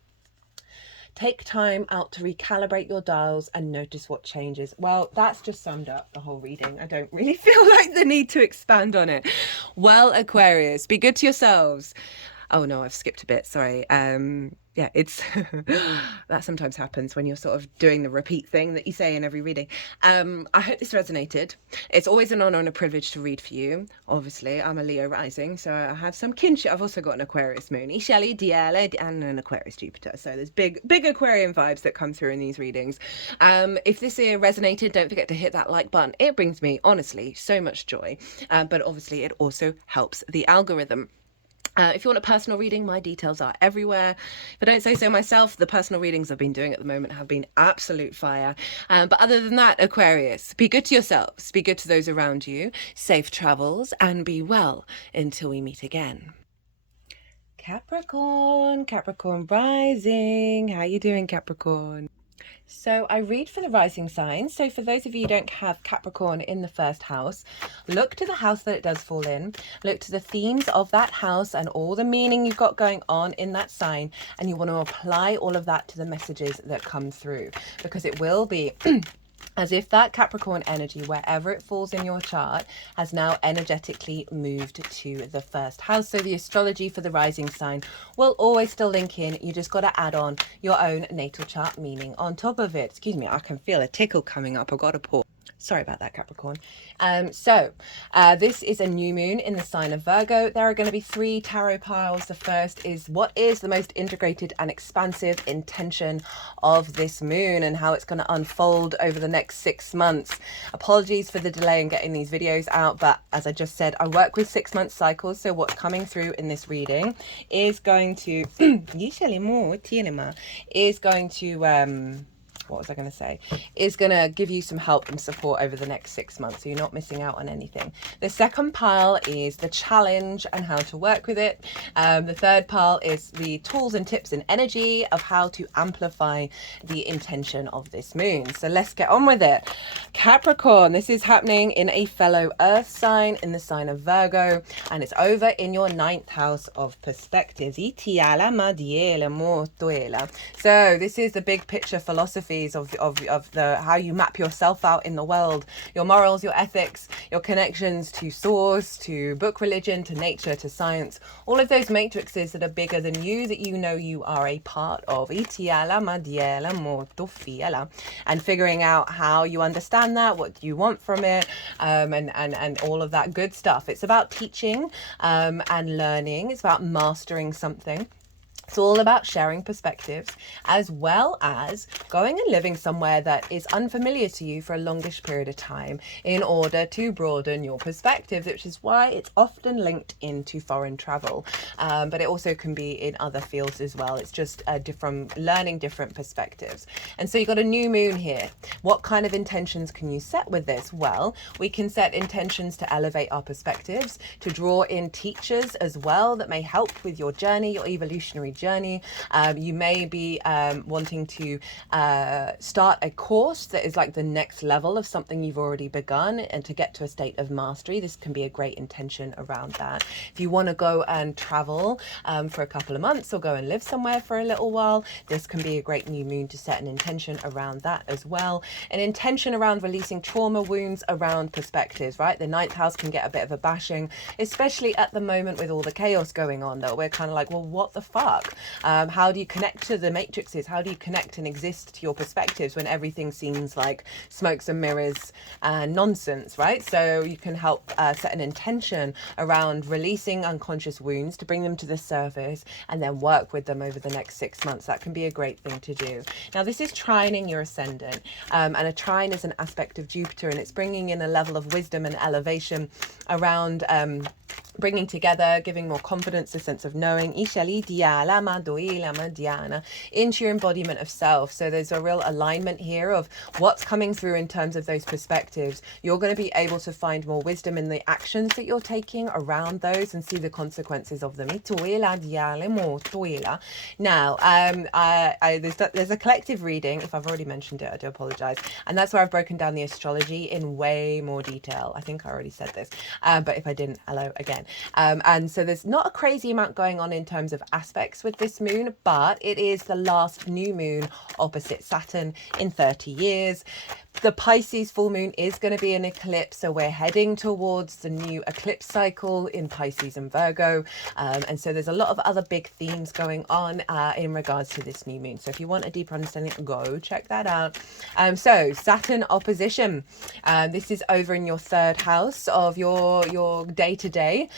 Take time out to recalibrate your dials and notice what changes. Well, that's just summed up the whole reading. I don't really feel like the need to expand on it. Well, Aquarius, be good to yourselves. Oh no, I've skipped a bit, sorry. Yeah, it's that sometimes happens when you're sort of doing the repeat thing that you say in every reading. I hope this resonated. It's always an honor and a privilege to read for you. Obviously, I'm a Leo rising, so I have some kinship. I've also got an Aquarius moon, Ishali, Diele, and an Aquarius Jupiter. So there's big Aquarian vibes that come through in these readings. If this here resonated, don't forget to hit that like button. It brings me, honestly, so much joy. But obviously, it also helps the algorithm. If you want a personal reading, my details are everywhere. If I don't say so myself, the personal readings I've been doing at the moment have been absolute fire. But other than that, Aquarius, be good to yourselves, be good to those around you, safe travels, and be well until we meet again. Capricorn rising. How you doing, Capricorn? So I read for the rising signs. So for those of you who don't have Capricorn in the first house, look to the house that it does fall in. Look to the themes of that house and all the meaning you've got going on in that sign. And you want to apply all of that to the messages that come through, because it will be as if that Capricorn energy, wherever it falls in your chart, has now energetically moved to the first house. So the astrology for the rising sign will always still link in. You just got to add on your own natal chart meaning on top of it. Excuse me, I can feel a tickle coming up. I've got to pause. Sorry about that, Capricorn. This is a new moon in the sign of Virgo. There are going to be 3 tarot piles. The first is what is the most integrated and expansive intention of this moon and how it's going to unfold over the next 6 months. Apologies for the delay in getting these videos out, but as I just said, I work with 6-month cycles. So what's coming through in this reading is going to what was I going to say, is going to give you some help and support over the next 6 months, so you're not missing out on anything. The second pile is the challenge and how to work with it. The third pile is the tools and tips and energy of how to amplify the intention of this moon. So let's get on with it. Capricorn, this is happening in a fellow earth sign in the sign of Virgo, and it's over in your 9th house of perspectives. So this is the big picture philosophy of the how you map yourself out in the world, your morals, your ethics, your connections to source, to book religion, to nature, to science, all of those matrices that are bigger than you, that you know you are a part of, and figuring out how you understand that, what you want from it, and all of that good stuff. It's about teaching and learning. It's about mastering something. It's all about sharing perspectives, as well as going and living somewhere that is unfamiliar to you for a longish period of time in order to broaden your perspectives, which is why it's often linked into foreign travel. But it also can be in other fields as well. It's just learning different perspectives. And so you've got a new moon here. What kind of intentions can you set with this? Well, we can set intentions to elevate our perspectives, to draw in teachers as well that may help with your journey, your evolutionary journey. You may be wanting to start a course that is like the next level of something you've already begun, and to get to a state of mastery. This can be a great intention around that. If you want to go and travel for a couple of months, or go and live somewhere for a little while, this can be a great new moon to set an intention around that as well. An intention around releasing trauma wounds around perspectives, right? The ninth house can get a bit of a bashing, especially at the moment with all the chaos going on, that we're kind of like, well, what the fuck? How do you connect to the matrices? How do you connect and exist to your perspectives when everything seems like smokes and mirrors and nonsense, right? So you can help set an intention around releasing unconscious wounds to bring them to the surface, and then work with them over the next 6 months. That can be a great thing to do. Now, this is trining your ascendant, and a trine is an aspect of Jupiter, and it's bringing in a level of wisdom and elevation around bringing together, giving more confidence, a sense of knowing, into your embodiment of self. So there's a real alignment here of what's coming through in terms of those perspectives. You're going to be able to find more wisdom in the actions that you're taking around those, and see the consequences of them. Now, there's a collective reading. If I've already mentioned it, I do apologize. And that's where I've broken down the astrology in way more detail. I think I already said this, but if I didn't, hello again. And so there's not a crazy amount going on in terms of aspects with this moon, but it is the last new moon opposite Saturn in 30 years. The Pisces full moon is going to be an eclipse, so we're heading towards the new eclipse cycle in Pisces and Virgo, and so there's a lot of other big themes going on in regards to this new moon. So if you want a deeper understanding, go check that out. So Saturn opposition, this is over in your third house of your day-to-day,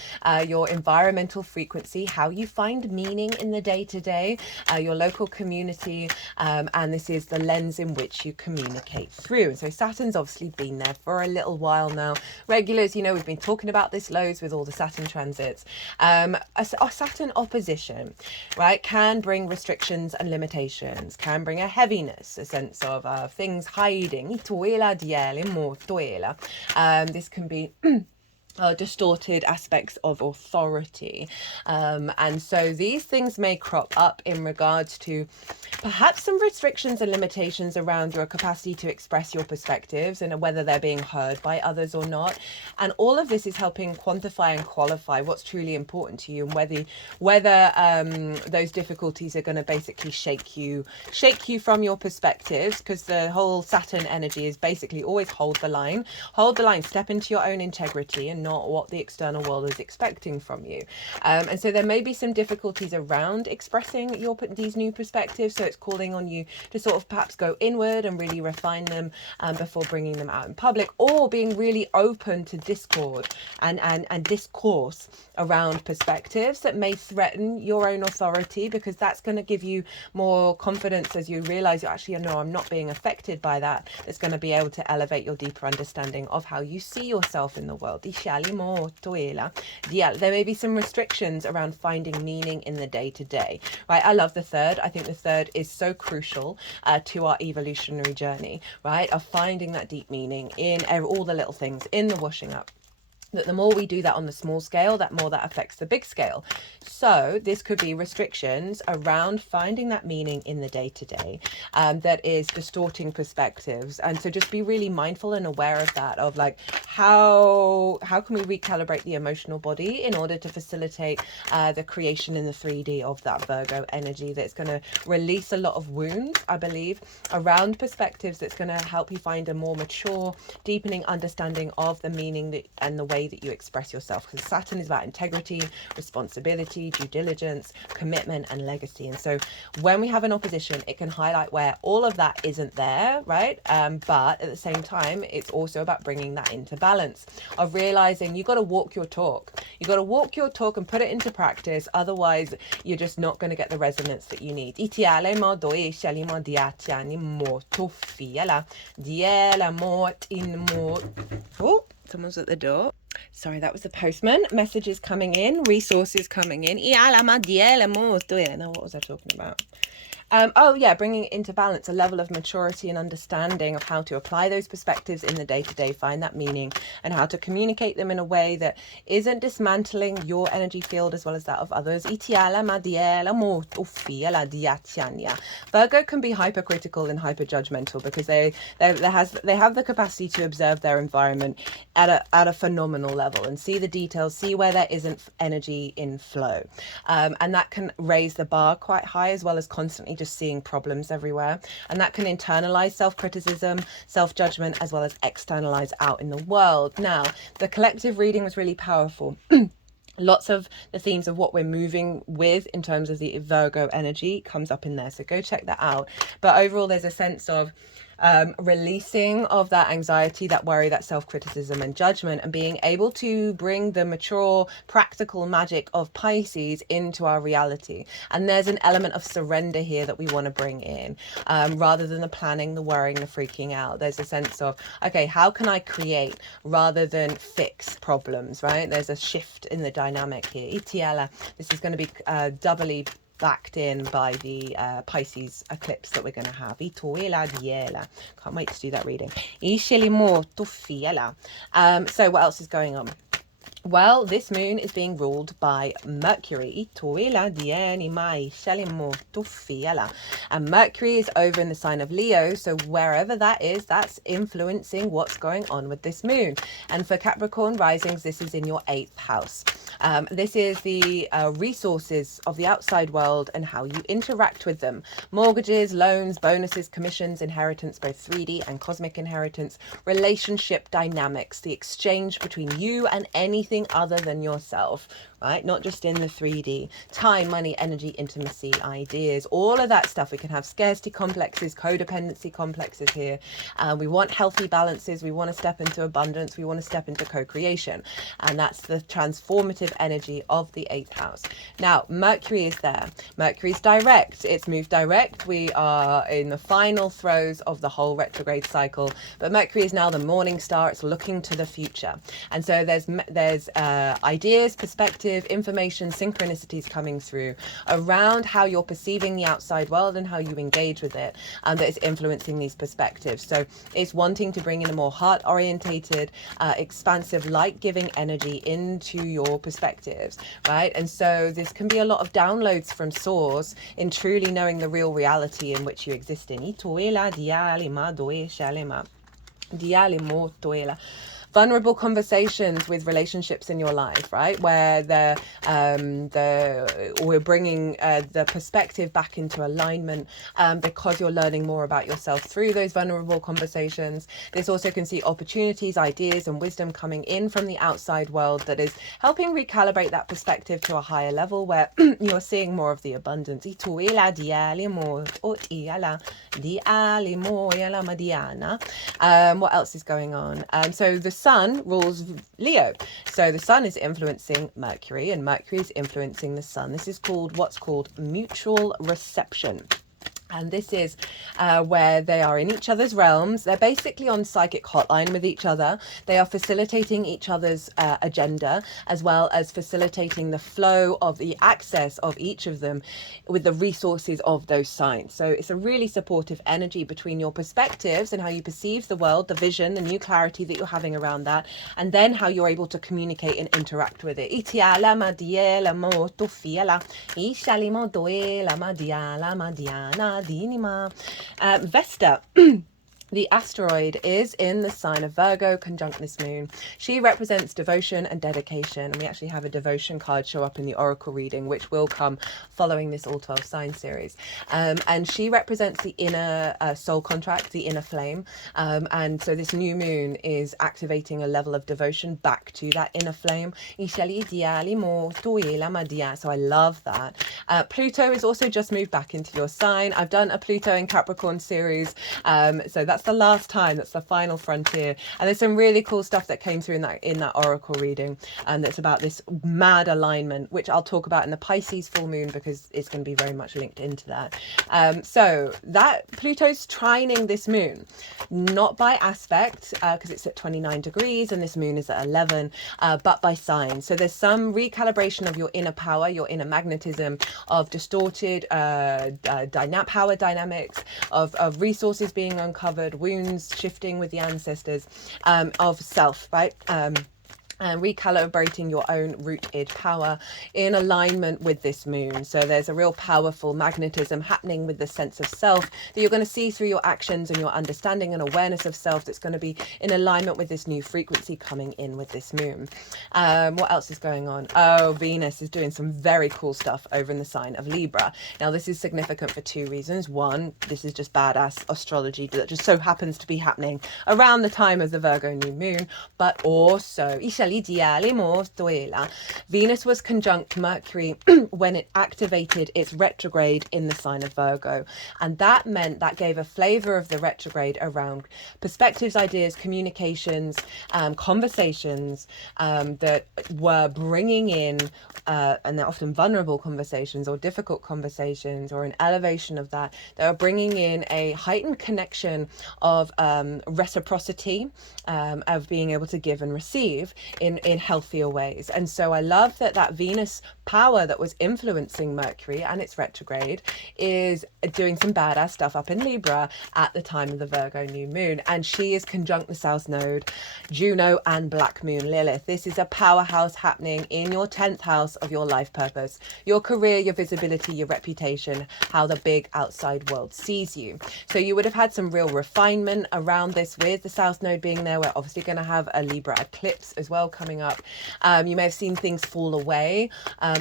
your environmental frequency, how you find meaning in the day-to-day, your local community, and this is the lens in which you communicate through. So Saturn's obviously been there for a little while now. Regulars, you know, we've been talking about this loads with all the Saturn transits. A Saturn opposition, right, can bring restrictions and limitations, can bring a heaviness, a sense of things hiding. This can be distorted aspects of authority, and so these things may crop up in regards to perhaps some restrictions and limitations around your capacity to express your perspectives, and whether they're being heard by others or not. And all of this is helping quantify and qualify what's truly important to you, and whether those difficulties are going to basically shake you from your perspectives, because the whole Saturn energy is basically always hold the line, step into your own integrity and not what the external world is expecting from you. And so there may be some difficulties around expressing these new perspectives, so it's calling on you to sort of perhaps go inward and really refine them before bringing them out in public, or being really open to discord and discourse around perspectives that may threaten your own authority, because that's going to give you more confidence as you realize, actually, no, I'm not being affected by that. It's going to be able to elevate your deeper understanding of how you see yourself in the world. There may be some restrictions around finding meaning in the day-to-day, right? I love the third. I think the third is so crucial to our evolutionary journey, right? Of finding that deep meaning in all the little things, in the washing up. That the more we do that on the small scale, that more that affects the big scale. So this could be restrictions around finding that meaning in the day-to-day that is distorting perspectives. And so just be really mindful and aware of that, of like, how can we recalibrate the emotional body in order to facilitate the creation in the 3D of that Virgo energy that's going to release a lot of wounds, I believe, around perspectives, that's going to help you find a more mature, deepening understanding of the meaning and the way that you express yourself, because Saturn is about integrity, responsibility, due diligence, commitment, and legacy. And so when we have an opposition, it can highlight where all of that isn't there, right? But at the same time, it's also about bringing that into balance, of realizing you got to walk your talk. You got to walk your talk and put it into practice. Otherwise, you're just not going to get the resonance that you need. Oh, someone's at the door. Sorry, that was the postman. Messages coming in, resources coming in. Now, what was I talking about? Oh yeah, bringing it into balance, a level of maturity and understanding of how to apply those perspectives in the day-to-day, find that meaning, and how to communicate them in a way that isn't dismantling your energy field as well as that of others. Virgo can be hypercritical and hyperjudgmental because they have the capacity to observe their environment at a phenomenal level and see the details, see where there isn't energy in flow, and that can raise the bar quite high, as well as constantly just seeing problems everywhere, and that can internalize self-criticism, self-judgment, as well as externalize out in the world. Now, the collective reading was really powerful. Lots of the themes of what we're moving with in terms of the Virgo energy comes up in there, so go check that out. But overall, there's a sense of releasing of that anxiety, that worry, that self-criticism and judgment, and being able to bring the mature, practical magic of Pisces into our reality. And there's an element of surrender here that we want to bring in, rather than the planning, the worrying, the freaking out. There's a sense of, okay, how can I create rather than fix problems, right? There's a shift in the dynamic here. Itiala, this is going to be doubly backed in by the Pisces eclipse that we're going to have. Can't wait to do that reading. So what else is going on? Well, this moon is being ruled by Mercury. And Mercury is over in the sign of Leo, so wherever that is, that's influencing what's going on with this moon. And for Capricorn risings, this is in your 8th house. This is the resources of the outside world and how you interact with them. Mortgages, loans, bonuses, commissions, inheritance, both 3D and cosmic inheritance, relationship dynamics, the exchange between you and anything other than yourself, right? Not just in the 3D. Time, money, energy, intimacy, ideas, all of that stuff. We can have scarcity complexes, codependency complexes here. We want healthy balances. We want to step into abundance. We want to step into co-creation. And that's the transformative energy of the 8th house. Now, Mercury is there. Mercury's direct. It's moved direct. We are in the final throes of the whole retrograde cycle. But Mercury is now the morning star. It's looking to the future. And so there's ideas, perspective, information, synchronicities coming through around how you're perceiving the outside world and how you engage with it, and that is influencing these perspectives. So it's wanting to bring in a more heart-orientated, expansive, light-giving energy into your perspectives, right? And so this can be a lot of downloads from source in truly knowing the real reality in which you exist in. Vulnerable conversations with relationships in your life, right? Where we're bringing the perspective back into alignment, because you're learning more about yourself through those vulnerable conversations. This also can see opportunities, ideas, and wisdom coming in from the outside world that is helping recalibrate that perspective to a higher level where you're seeing more of the abundance. What else is going on? So the sun rules Leo. So the sun is influencing Mercury and Mercury is influencing the sun. This is what's called mutual reception. And this is where they are in each other's realms. They're basically on psychic hotline with each other. They are facilitating each other's agenda, as well as facilitating the flow of the access of each of them with the resources of those signs. So it's a really supportive energy between your perspectives and how you perceive the world, the vision, the new clarity that you're having around that, and then how you're able to communicate and interact with it. Vesta. The asteroid is in the sign of Virgo, conjunct this moon. She represents devotion and dedication. And we actually have a devotion card show up in the oracle reading, which will come following this all 12 sign series. And she represents the inner soul contract, the inner flame. And so this new moon is activating a level of devotion back to that inner flame. So I love that. Pluto is also just moved back into your sign. I've done a Pluto in Capricorn series. So that's that's the last time, that's the final frontier. And there's some really cool stuff that came through in that oracle reading, and that's about this mad alignment, which I'll talk about in the Pisces full moon because it's going to be very much linked into that. So that Pluto's trining this moon, not by aspect, because it's at 29 degrees and this moon is at 11, but by sign. So there's some recalibration of your inner power, your inner magnetism, of distorted power dynamics, of resources being uncovered, wounds shifting with the ancestors, of self, right? And recalibrating your own rooted power in alignment with this moon. So there's a real powerful magnetism happening with the sense of self that you're going to see through your actions and your understanding and awareness of self that's going to be in alignment with this new frequency coming in with this moon. What else is going on? Oh, Venus is doing some very cool stuff over in the sign of Libra. Now, this is significant for two reasons. One, this is just badass astrology that just so happens to be happening around the time of the Virgo new moon, but also Venus was conjunct Mercury when it activated its retrograde in the sign of Virgo. And that meant that gave a flavor of the retrograde around perspectives, ideas, communications, conversations that were bringing in, and they're often vulnerable conversations or difficult conversations or an elevation of that. They are bringing in a heightened connection of reciprocity, of being able to give and receive in healthier ways. And so I love that Venus power that was influencing Mercury and its retrograde is doing some badass stuff up in Libra at the time of the Virgo new moon. And she is conjunct the South Node, Juno, and Black Moon Lilith. This is a powerhouse happening in your 10th house of your life purpose, your career, your visibility, your reputation, how the big outside world sees you. So you would have had some real refinement around this with the South Node being there. We're obviously going to have a Libra eclipse as well coming up. You may have seen things fall away,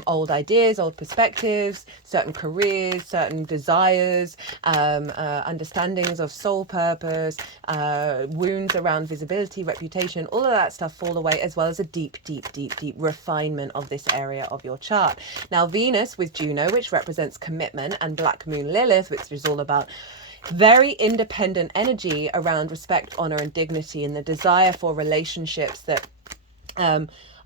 old ideas, old perspectives, certain careers, certain desires, understandings of soul purpose, wounds around visibility, reputation, all of that stuff fall away, as well as a deep refinement of this area of your chart. Now, Venus with Juno, which represents commitment, and Black Moon Lilith, which is all about very independent energy around respect, honor, and dignity, and the desire for relationships that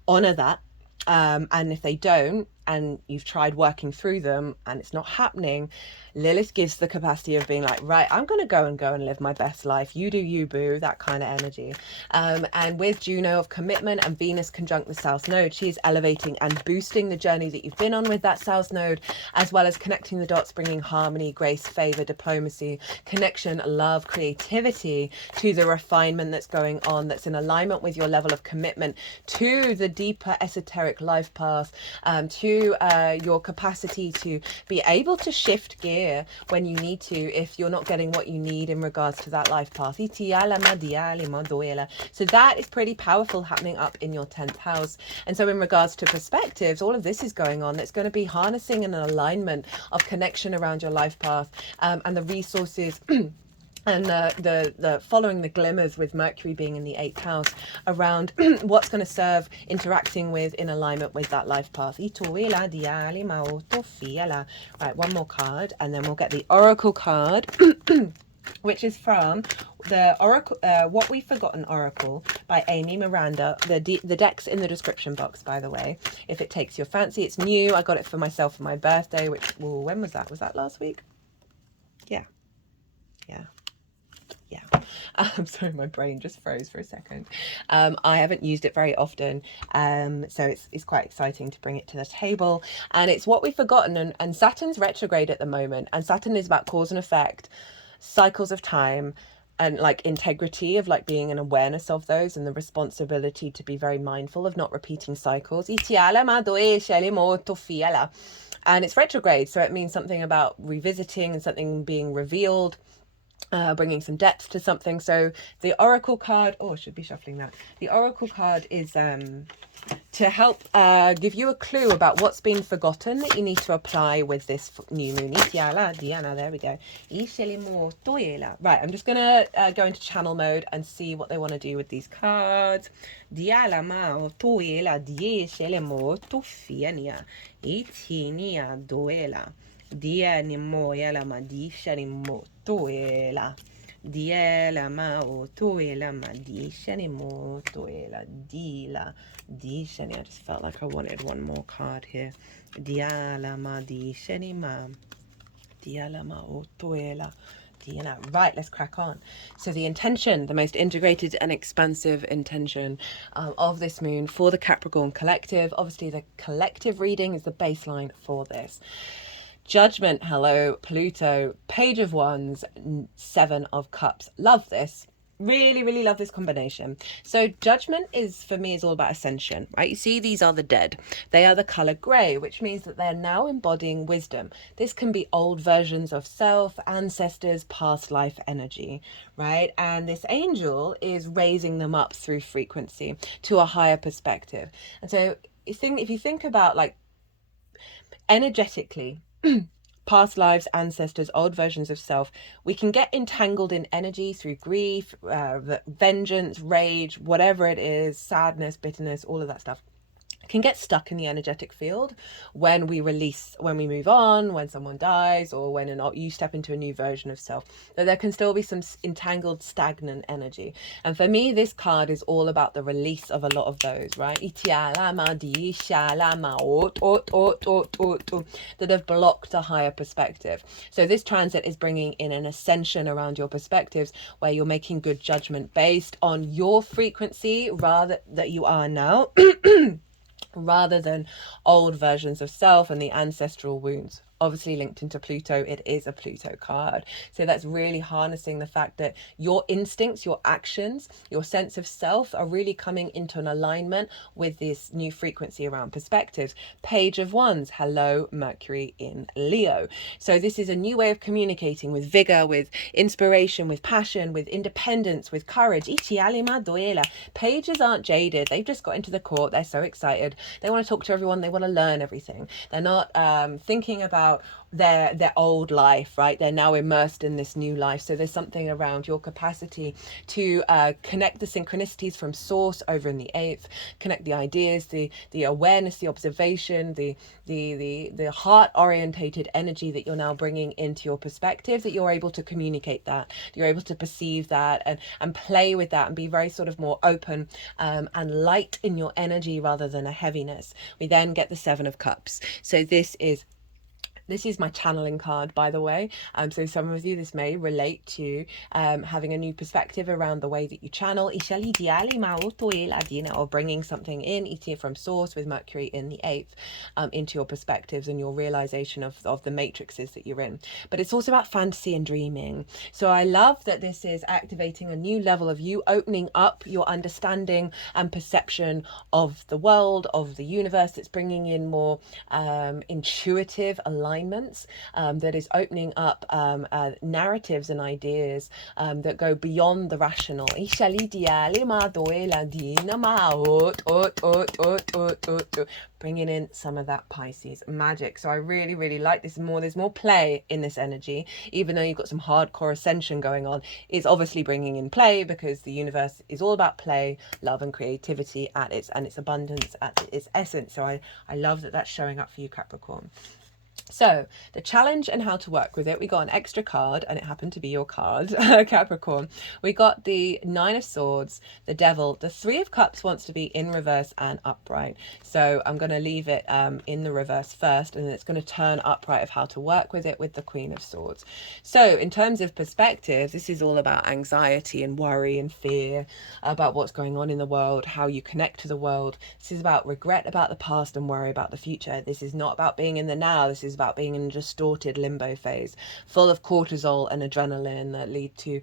honor that. And if they don't, and you've tried working through them and it's not happening, Lilith gives the capacity of being like, right, I'm going to go and live my best life. You do you, boo, that kind of energy. And with Juno of commitment and Venus conjunct the South Node, she is elevating and boosting the journey that you've been on with that South Node, as well as connecting the dots, bringing harmony, grace, favor, diplomacy, connection, love, creativity to the refinement that's going on, that's in alignment with your level of commitment to the deeper esoteric life path, to your capacity to be able to shift gear when you need to, if you're not getting what you need in regards to that life path. So that is pretty powerful happening up in your 10th house. And so in regards to perspectives, all of this is going on. That's going to be harnessing an alignment of connection around your life path, and the resources and the following the glimmers with Mercury being in the 8th house around what's going to serve interacting with in alignment with that life path. Right, one more card and then we'll get the Oracle card which is from the Oracle, What We've Forgotten Oracle by Amy Miranda. The deck's in the description box, by the way, if it takes your fancy. It's new. I got it for myself for my birthday, which, well, when was that? Was that last week? Yeah. I'm sorry, my brain just froze for a second. I haven't used it very often, so it's quite exciting to bring it to the table. And it's What We've Forgotten, and Saturn's retrograde at the moment, and Saturn is about cause and effect, cycles of time, and like integrity of like being an awareness of those, and the responsibility to be very mindful of not repeating cycles. And it's retrograde, so it means something about revisiting and something being revealed, bringing some depth to something. So the Oracle card, I should be shuffling that. The Oracle card is to help give you a clue about what's been forgotten that you need to apply with this new moon. There we go. Right, I'm just gonna go into channel mode and see what they want to do with these cards. Diela ma o toela ma di sheni mo toela dila di sheni. I just felt like I wanted one more card here. Diala ma di sheni ma. Diala ma o toela. Right, let's crack on. So the intention, the most integrated and expansive intention of this moon for the Capricorn collective. Obviously, the collective reading is the baseline for this. Judgment, hello, Pluto, Page of Wands, Seven of Cups. Love this. Really, really love this combination. So Judgment is, for me, is all about ascension, right? You see, these are the dead. They are the color gray, which means that they're now embodying wisdom. This can be old versions of self, ancestors, past life energy, right? And this angel is raising them up through frequency to a higher perspective. And so if you think about like energetically, past lives, ancestors, old versions of self, we can get entangled in energy through grief, vengeance, rage, whatever it is, sadness, bitterness, all of that stuff. Can get stuck in the energetic field when we release, when we move on, when someone dies, or when you step into a new version of self. But there can still be some entangled, stagnant energy. And for me, this card is all about the release of a lot of those, right? That have blocked a higher perspective. So this transit is bringing in an ascension around your perspectives, where you're making good judgment based on your frequency rather that you are now. Rather than old versions of self and the ancestral wounds. Obviously linked into Pluto, it is a Pluto card. So that's really harnessing the fact that your instincts, your actions, your sense of self are really coming into an alignment with this new frequency around perspectives. Page of Wands, hello, Mercury in Leo. So this is a new way of communicating with vigor, with inspiration, with passion, with independence, with courage. Pages aren't jaded. They've just got into the court. They're so excited. They want to talk to everyone. They want to learn everything. They're not thinking about their old life, right? They're now immersed in this new life. So there's something around your capacity to connect the synchronicities from source over in the 8th, connect the ideas, the awareness, the observation, the heart orientated energy that you're now bringing into your perspective, that you're able to communicate that, you're able to perceive that and play with that and be very sort of more open and light in your energy rather than a heaviness. We then get the 7 of Cups. So this is my channeling card, by the way. So some of you, this may relate to having a new perspective around the way that you channel, or bringing something in from source with Mercury in the 8th into your perspectives and your realization of the matrices that you're in. But it's also about fantasy and dreaming. So I love that this is activating a new level of you opening up your understanding and perception of the world, of the universe. It's bringing in more intuitive alignments that is opening up narratives and ideas that go beyond the rational. Bringing in some of that Pisces magic. So I really, really like this more. There's more play in this energy, even though you've got some hardcore ascension going on. It's obviously bringing in play because the universe is all about play, love and creativity at its abundance at its essence. So I love that that's showing up for you, Capricorn. So the challenge and how to work with it, we got an extra card and it happened to be your card, Capricorn. We got the 9 of Swords, the Devil. The 3 of Cups wants to be in reverse and upright. So I'm going to leave it in the reverse first, and then it's going to turn upright of how to work with it with the Queen of Swords. So in terms of perspective, this is all about anxiety and worry and fear about what's going on in the world, how you connect to the world. This is about regret about the past and worry about the future. This is not about being in the now. This is about being in a distorted limbo phase full of cortisol and adrenaline that lead to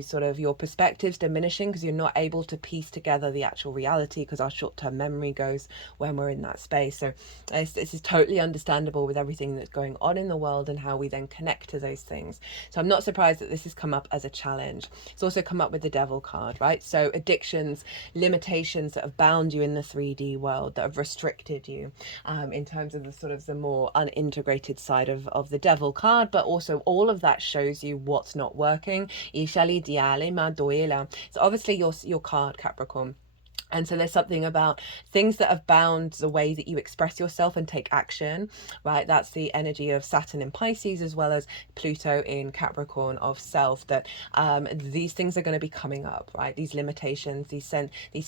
sort of your perspectives diminishing because you're not able to piece together the actual reality because our short-term memory goes when we're in that space. So this is totally understandable with everything that's going on in the world and how we then connect to those things. So I'm not surprised that this has come up as a challenge. It's also come up with the Devil card, right? So addictions, limitations that have bound you in the 3D world, that have restricted you in terms of the sort of the more unintegrated side of the Devil card, but also all of that shows you what's not working. So obviously your card, Capricorn, And so there's something about things that have bound the way that you express yourself and take action, right? That's the energy of Saturn in Pisces, as well as Pluto in Capricorn of self, that these things are going to be coming up, right? These limitations, these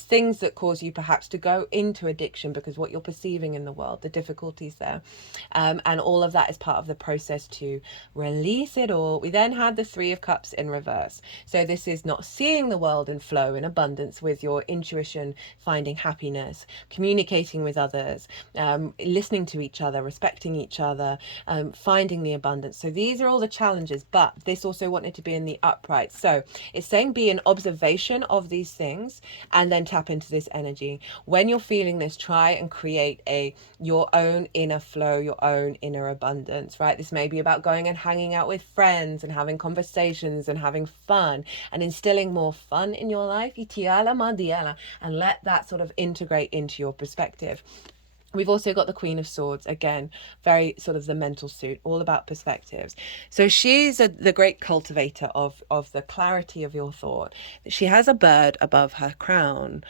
things that cause you perhaps to go into addiction because what you're perceiving in the world, the difficulties there. And all of that is part of the process to release it all. We then had the Three of Cups in reverse. So this is not seeing the world in flow, in abundance, with your intuition, finding happiness, communicating with others, listening to each other, respecting each other, finding the abundance. So these are all the challenges, but this also wanted to be in the upright. So it's saying be an observation of these things and then tap into this energy. When you're feeling this, try and create your own inner flow, your own inner abundance, right? This may be about going and hanging out with friends and having conversations and having fun and instilling more fun in your life, and let that sort of integrate into your perspective. We've also got the Queen of Swords, again, very sort of the mental suit, all about perspectives. So she's the great cultivator of the clarity of your thought. She has a bird above her crown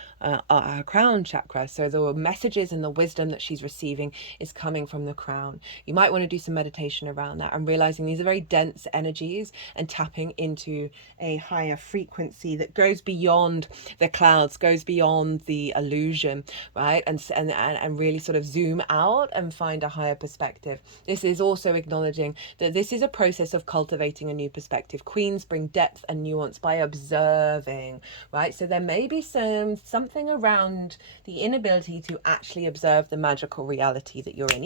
chakra. So the messages and the wisdom that she's receiving is coming from the crown. You might want to do some meditation around that and realizing these are very dense energies and tapping into a higher frequency that goes beyond the clouds, goes beyond the illusion, right? And really sort of zoom out and find a higher perspective. This is also acknowledging that this is a process of cultivating a new perspective. Queens bring depth and nuance by observing, right? So there may be something around the inability to actually observe the magical reality that you're in.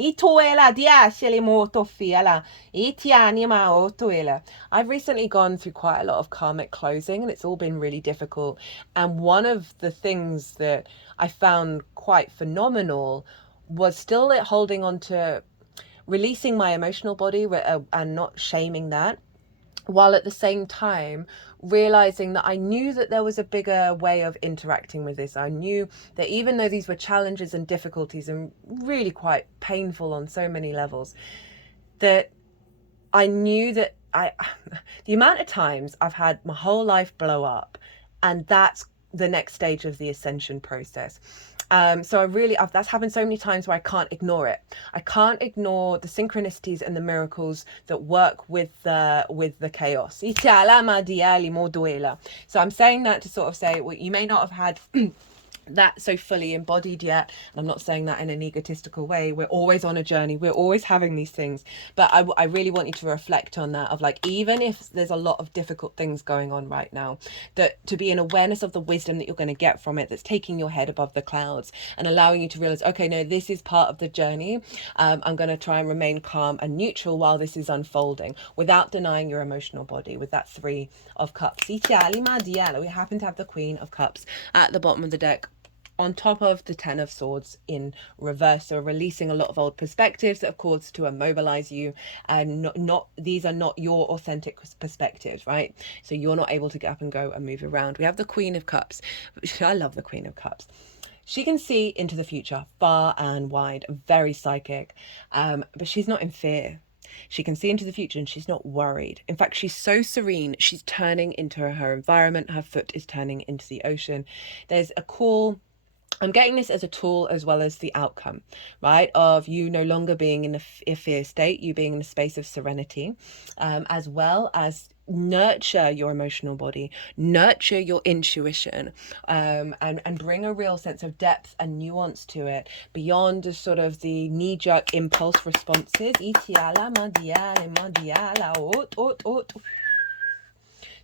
I've recently gone through quite a lot of karmic closing and it's all been really difficult. And one of the things that I found quite phenomenal was still holding on to releasing my emotional body and not shaming that, while at the same time realizing that I knew that there was a bigger way of interacting with this. I knew that even though these were challenges and difficulties and really quite painful on so many levels, that I knew that the amount of times I've had my whole life blow up, and that's the next stage of the ascension process. So that's happened so many times where I can't ignore it. I can't ignore the synchronicities and the miracles that work with the chaos. So I'm saying that to sort of say, well, you may not have had that so fully embodied yet, and I'm not saying that in an egotistical way. We're always on a journey, we're always having these things, but I really want you to reflect on that, of like, even if there's a lot of difficult things going on right now, that to be in awareness of the wisdom that you're going to get from it, that's taking your head above the clouds and allowing you to realize, okay, no, this is part of the journey. I'm going to try and remain calm and neutral while this is unfolding, without denying your emotional body, with that Three of Cups. We happen to have the Queen of Cups at the bottom of the deck, on top of the Ten of Swords in reverse. So releasing a lot of old perspectives that have caused to immobilize you, and these are not your authentic perspectives, right? So you're not able to get up and go and move around. We have the Queen of Cups. I love the Queen of Cups. She can see into the future far and wide, very psychic, but she's not in fear. She can see into the future and she's not worried. In fact, she's so serene. She's turning into her environment. Her foot is turning into the ocean. There's a call. I'm getting this as a tool as well as the outcome, right? Of you no longer being in a fear state, you being in a space of serenity, as well as nurture your emotional body, nurture your intuition, and bring a real sense of depth and nuance to it beyond just sort of the knee-jerk impulse responses.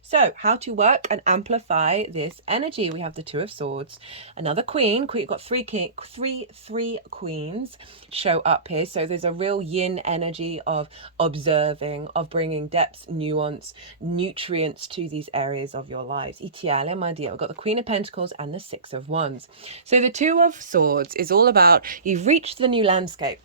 So how to work and amplify this energy? We have the Two of Swords, another Queen. We've got three queens show up here. So there's a real yin energy of observing, of bringing depth, nuance, nutrients to these areas of your lives. We've got the Queen of Pentacles and the Six of Wands. So the Two of Swords is all about, you've reached the new landscape,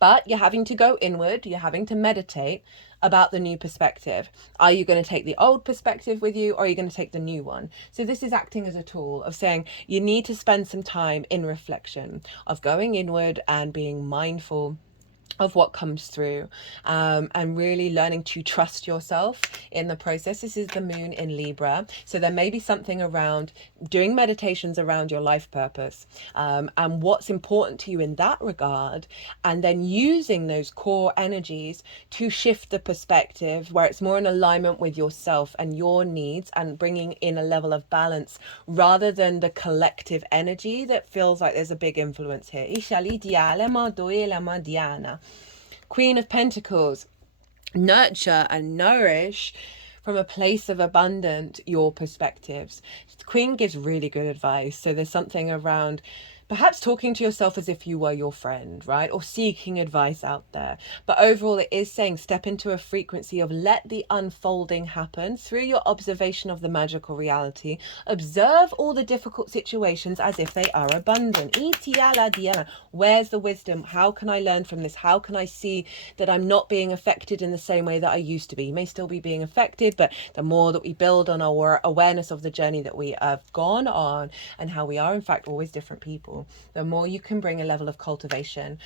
but you're having to go inward, you're having to meditate about the new perspective. Are you going to take the old perspective with you, or are you going to take the new one? So this is acting as a tool of saying you need to spend some time in reflection, of going inward and being mindful of what comes through, and really learning to trust yourself in the process. This is the moon in Libra, so there may be something around doing meditations around your life purpose, and what's important to you in that regard, and then using those core energies to shift the perspective where it's more in alignment with yourself and your needs, and bringing in a level of balance rather than the collective energy that feels like there's a big influence here. Queen of Pentacles, nurture and nourish from a place of abundant your perspectives. The Queen gives really good advice. So there's something around perhaps talking to yourself as if you were your friend, right? Or seeking advice out there. But overall, it is saying step into a frequency of let the unfolding happen through your observation of the magical reality. Observe all the difficult situations as if they are abundant. Where's the wisdom? How can I learn from this? How can I see that I'm not being affected in the same way that I used to be? You may still be being affected, but the more that we build on our awareness of the journey that we have gone on and how we are, in fact, always different people, the more you can bring a level of cultivation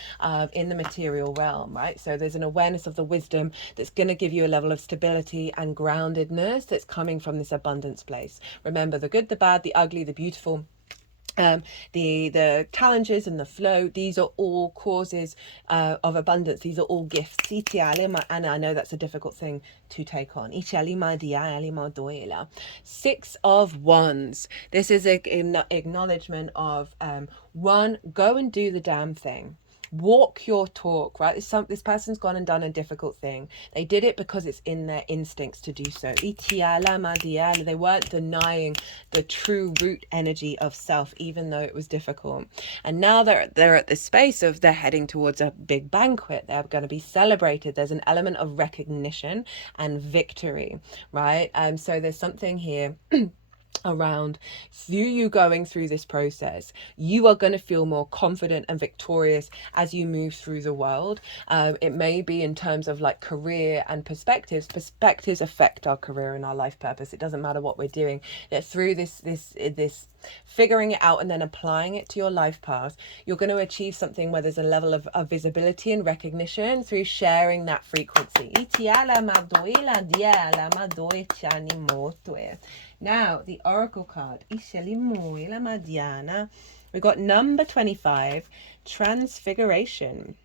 in the material realm, right? So there's an awareness of the wisdom that's going to give you a level of stability and groundedness that's coming from this abundance place. Remember, the good, the bad, the ugly, the beautiful, the challenges and the flow, these are all causes of abundance. These are all gifts. And I know that's a difficult thing to take on. Six of Wands. This is an acknowledgement of one, go and do the damn thing. Walk your talk, right? This person's gone and done a difficult thing. They did it because it's in their instincts to do so. They weren't denying the true root energy of self, even though it was difficult. And now they're at this space of they're heading towards a big banquet. They're going to be celebrated. There's an element of recognition and victory, right? So there's something here around through you going through this process, you are going to feel more confident and victorious as you move through the world. It may be in terms of like career and perspectives affect our career and our life purpose. It doesn't matter what we're doing, that through this figuring it out and then applying it to your life path, you're going to achieve something where there's a level of visibility and recognition through sharing that frequency. Now, the Oracle card. We got number 25, Transfiguration.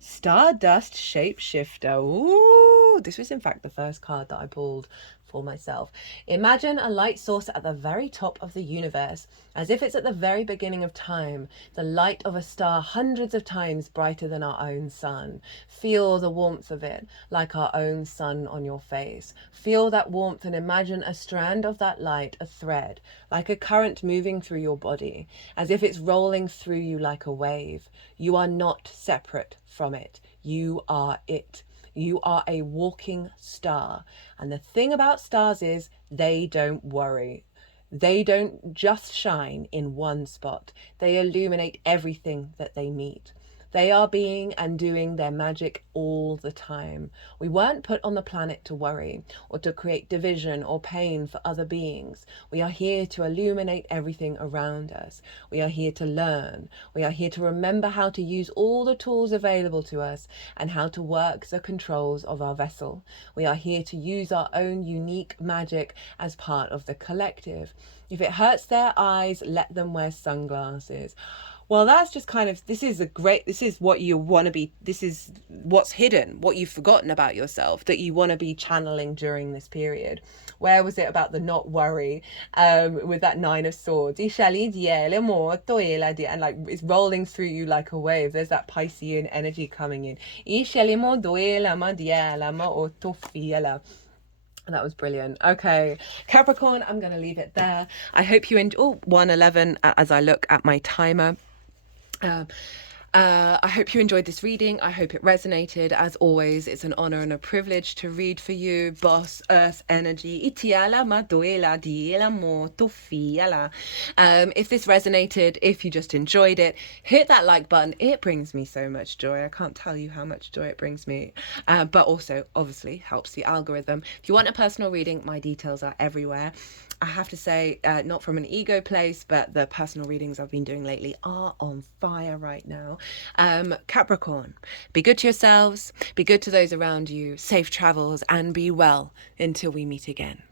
Stardust Shapeshifter. Ooh, this was in fact the first card that I pulled for myself. Imagine a light source at the very top of the universe, as if it's at the very beginning of time, the light of a star hundreds of times brighter than our own sun. Feel the warmth of it, like our own sun on your face. Feel that warmth and imagine a strand of that light, a thread, like a current moving through your body, as if it's rolling through you like a wave. You are not separate from it. You are it. You are a walking star. And the thing about stars is they don't worry. They don't just shine in one spot. They illuminate everything that they meet. They are being and doing their magic all the time. We weren't put on the planet to worry or to create division or pain for other beings. We are here to illuminate everything around us. We are here to learn. We are here to remember how to use all the tools available to us and how to work the controls of our vessel. We are here to use our own unique magic as part of the collective. If it hurts their eyes, let them wear sunglasses. Well, that's just kind of, this is what you want to be, this is what's hidden, what you've forgotten about yourself, that you want to be channeling during this period. Where was it about the not worry, with that Nine of Swords? And like, it's rolling through you like a wave. There's that Piscean energy coming in. That was brilliant. Okay, Capricorn, I'm going to leave it there. I hope you enjoy. 1:11 as I look at my timer. I hope you enjoyed this reading. I hope it resonated. As always, it's an honor and a privilege to read for you. Boss Earth Energy. If this resonated, if you just enjoyed it, hit that like button. It brings me so much joy. I can't tell you how much joy it brings me. But also, obviously, helps the algorithm. If you want a personal reading, my details are everywhere. I have to say, not from an ego place, but the personal readings I've been doing lately are on fire right now. Capricorn, be good to yourselves, be good to those around you, safe travels, and be well until we meet again.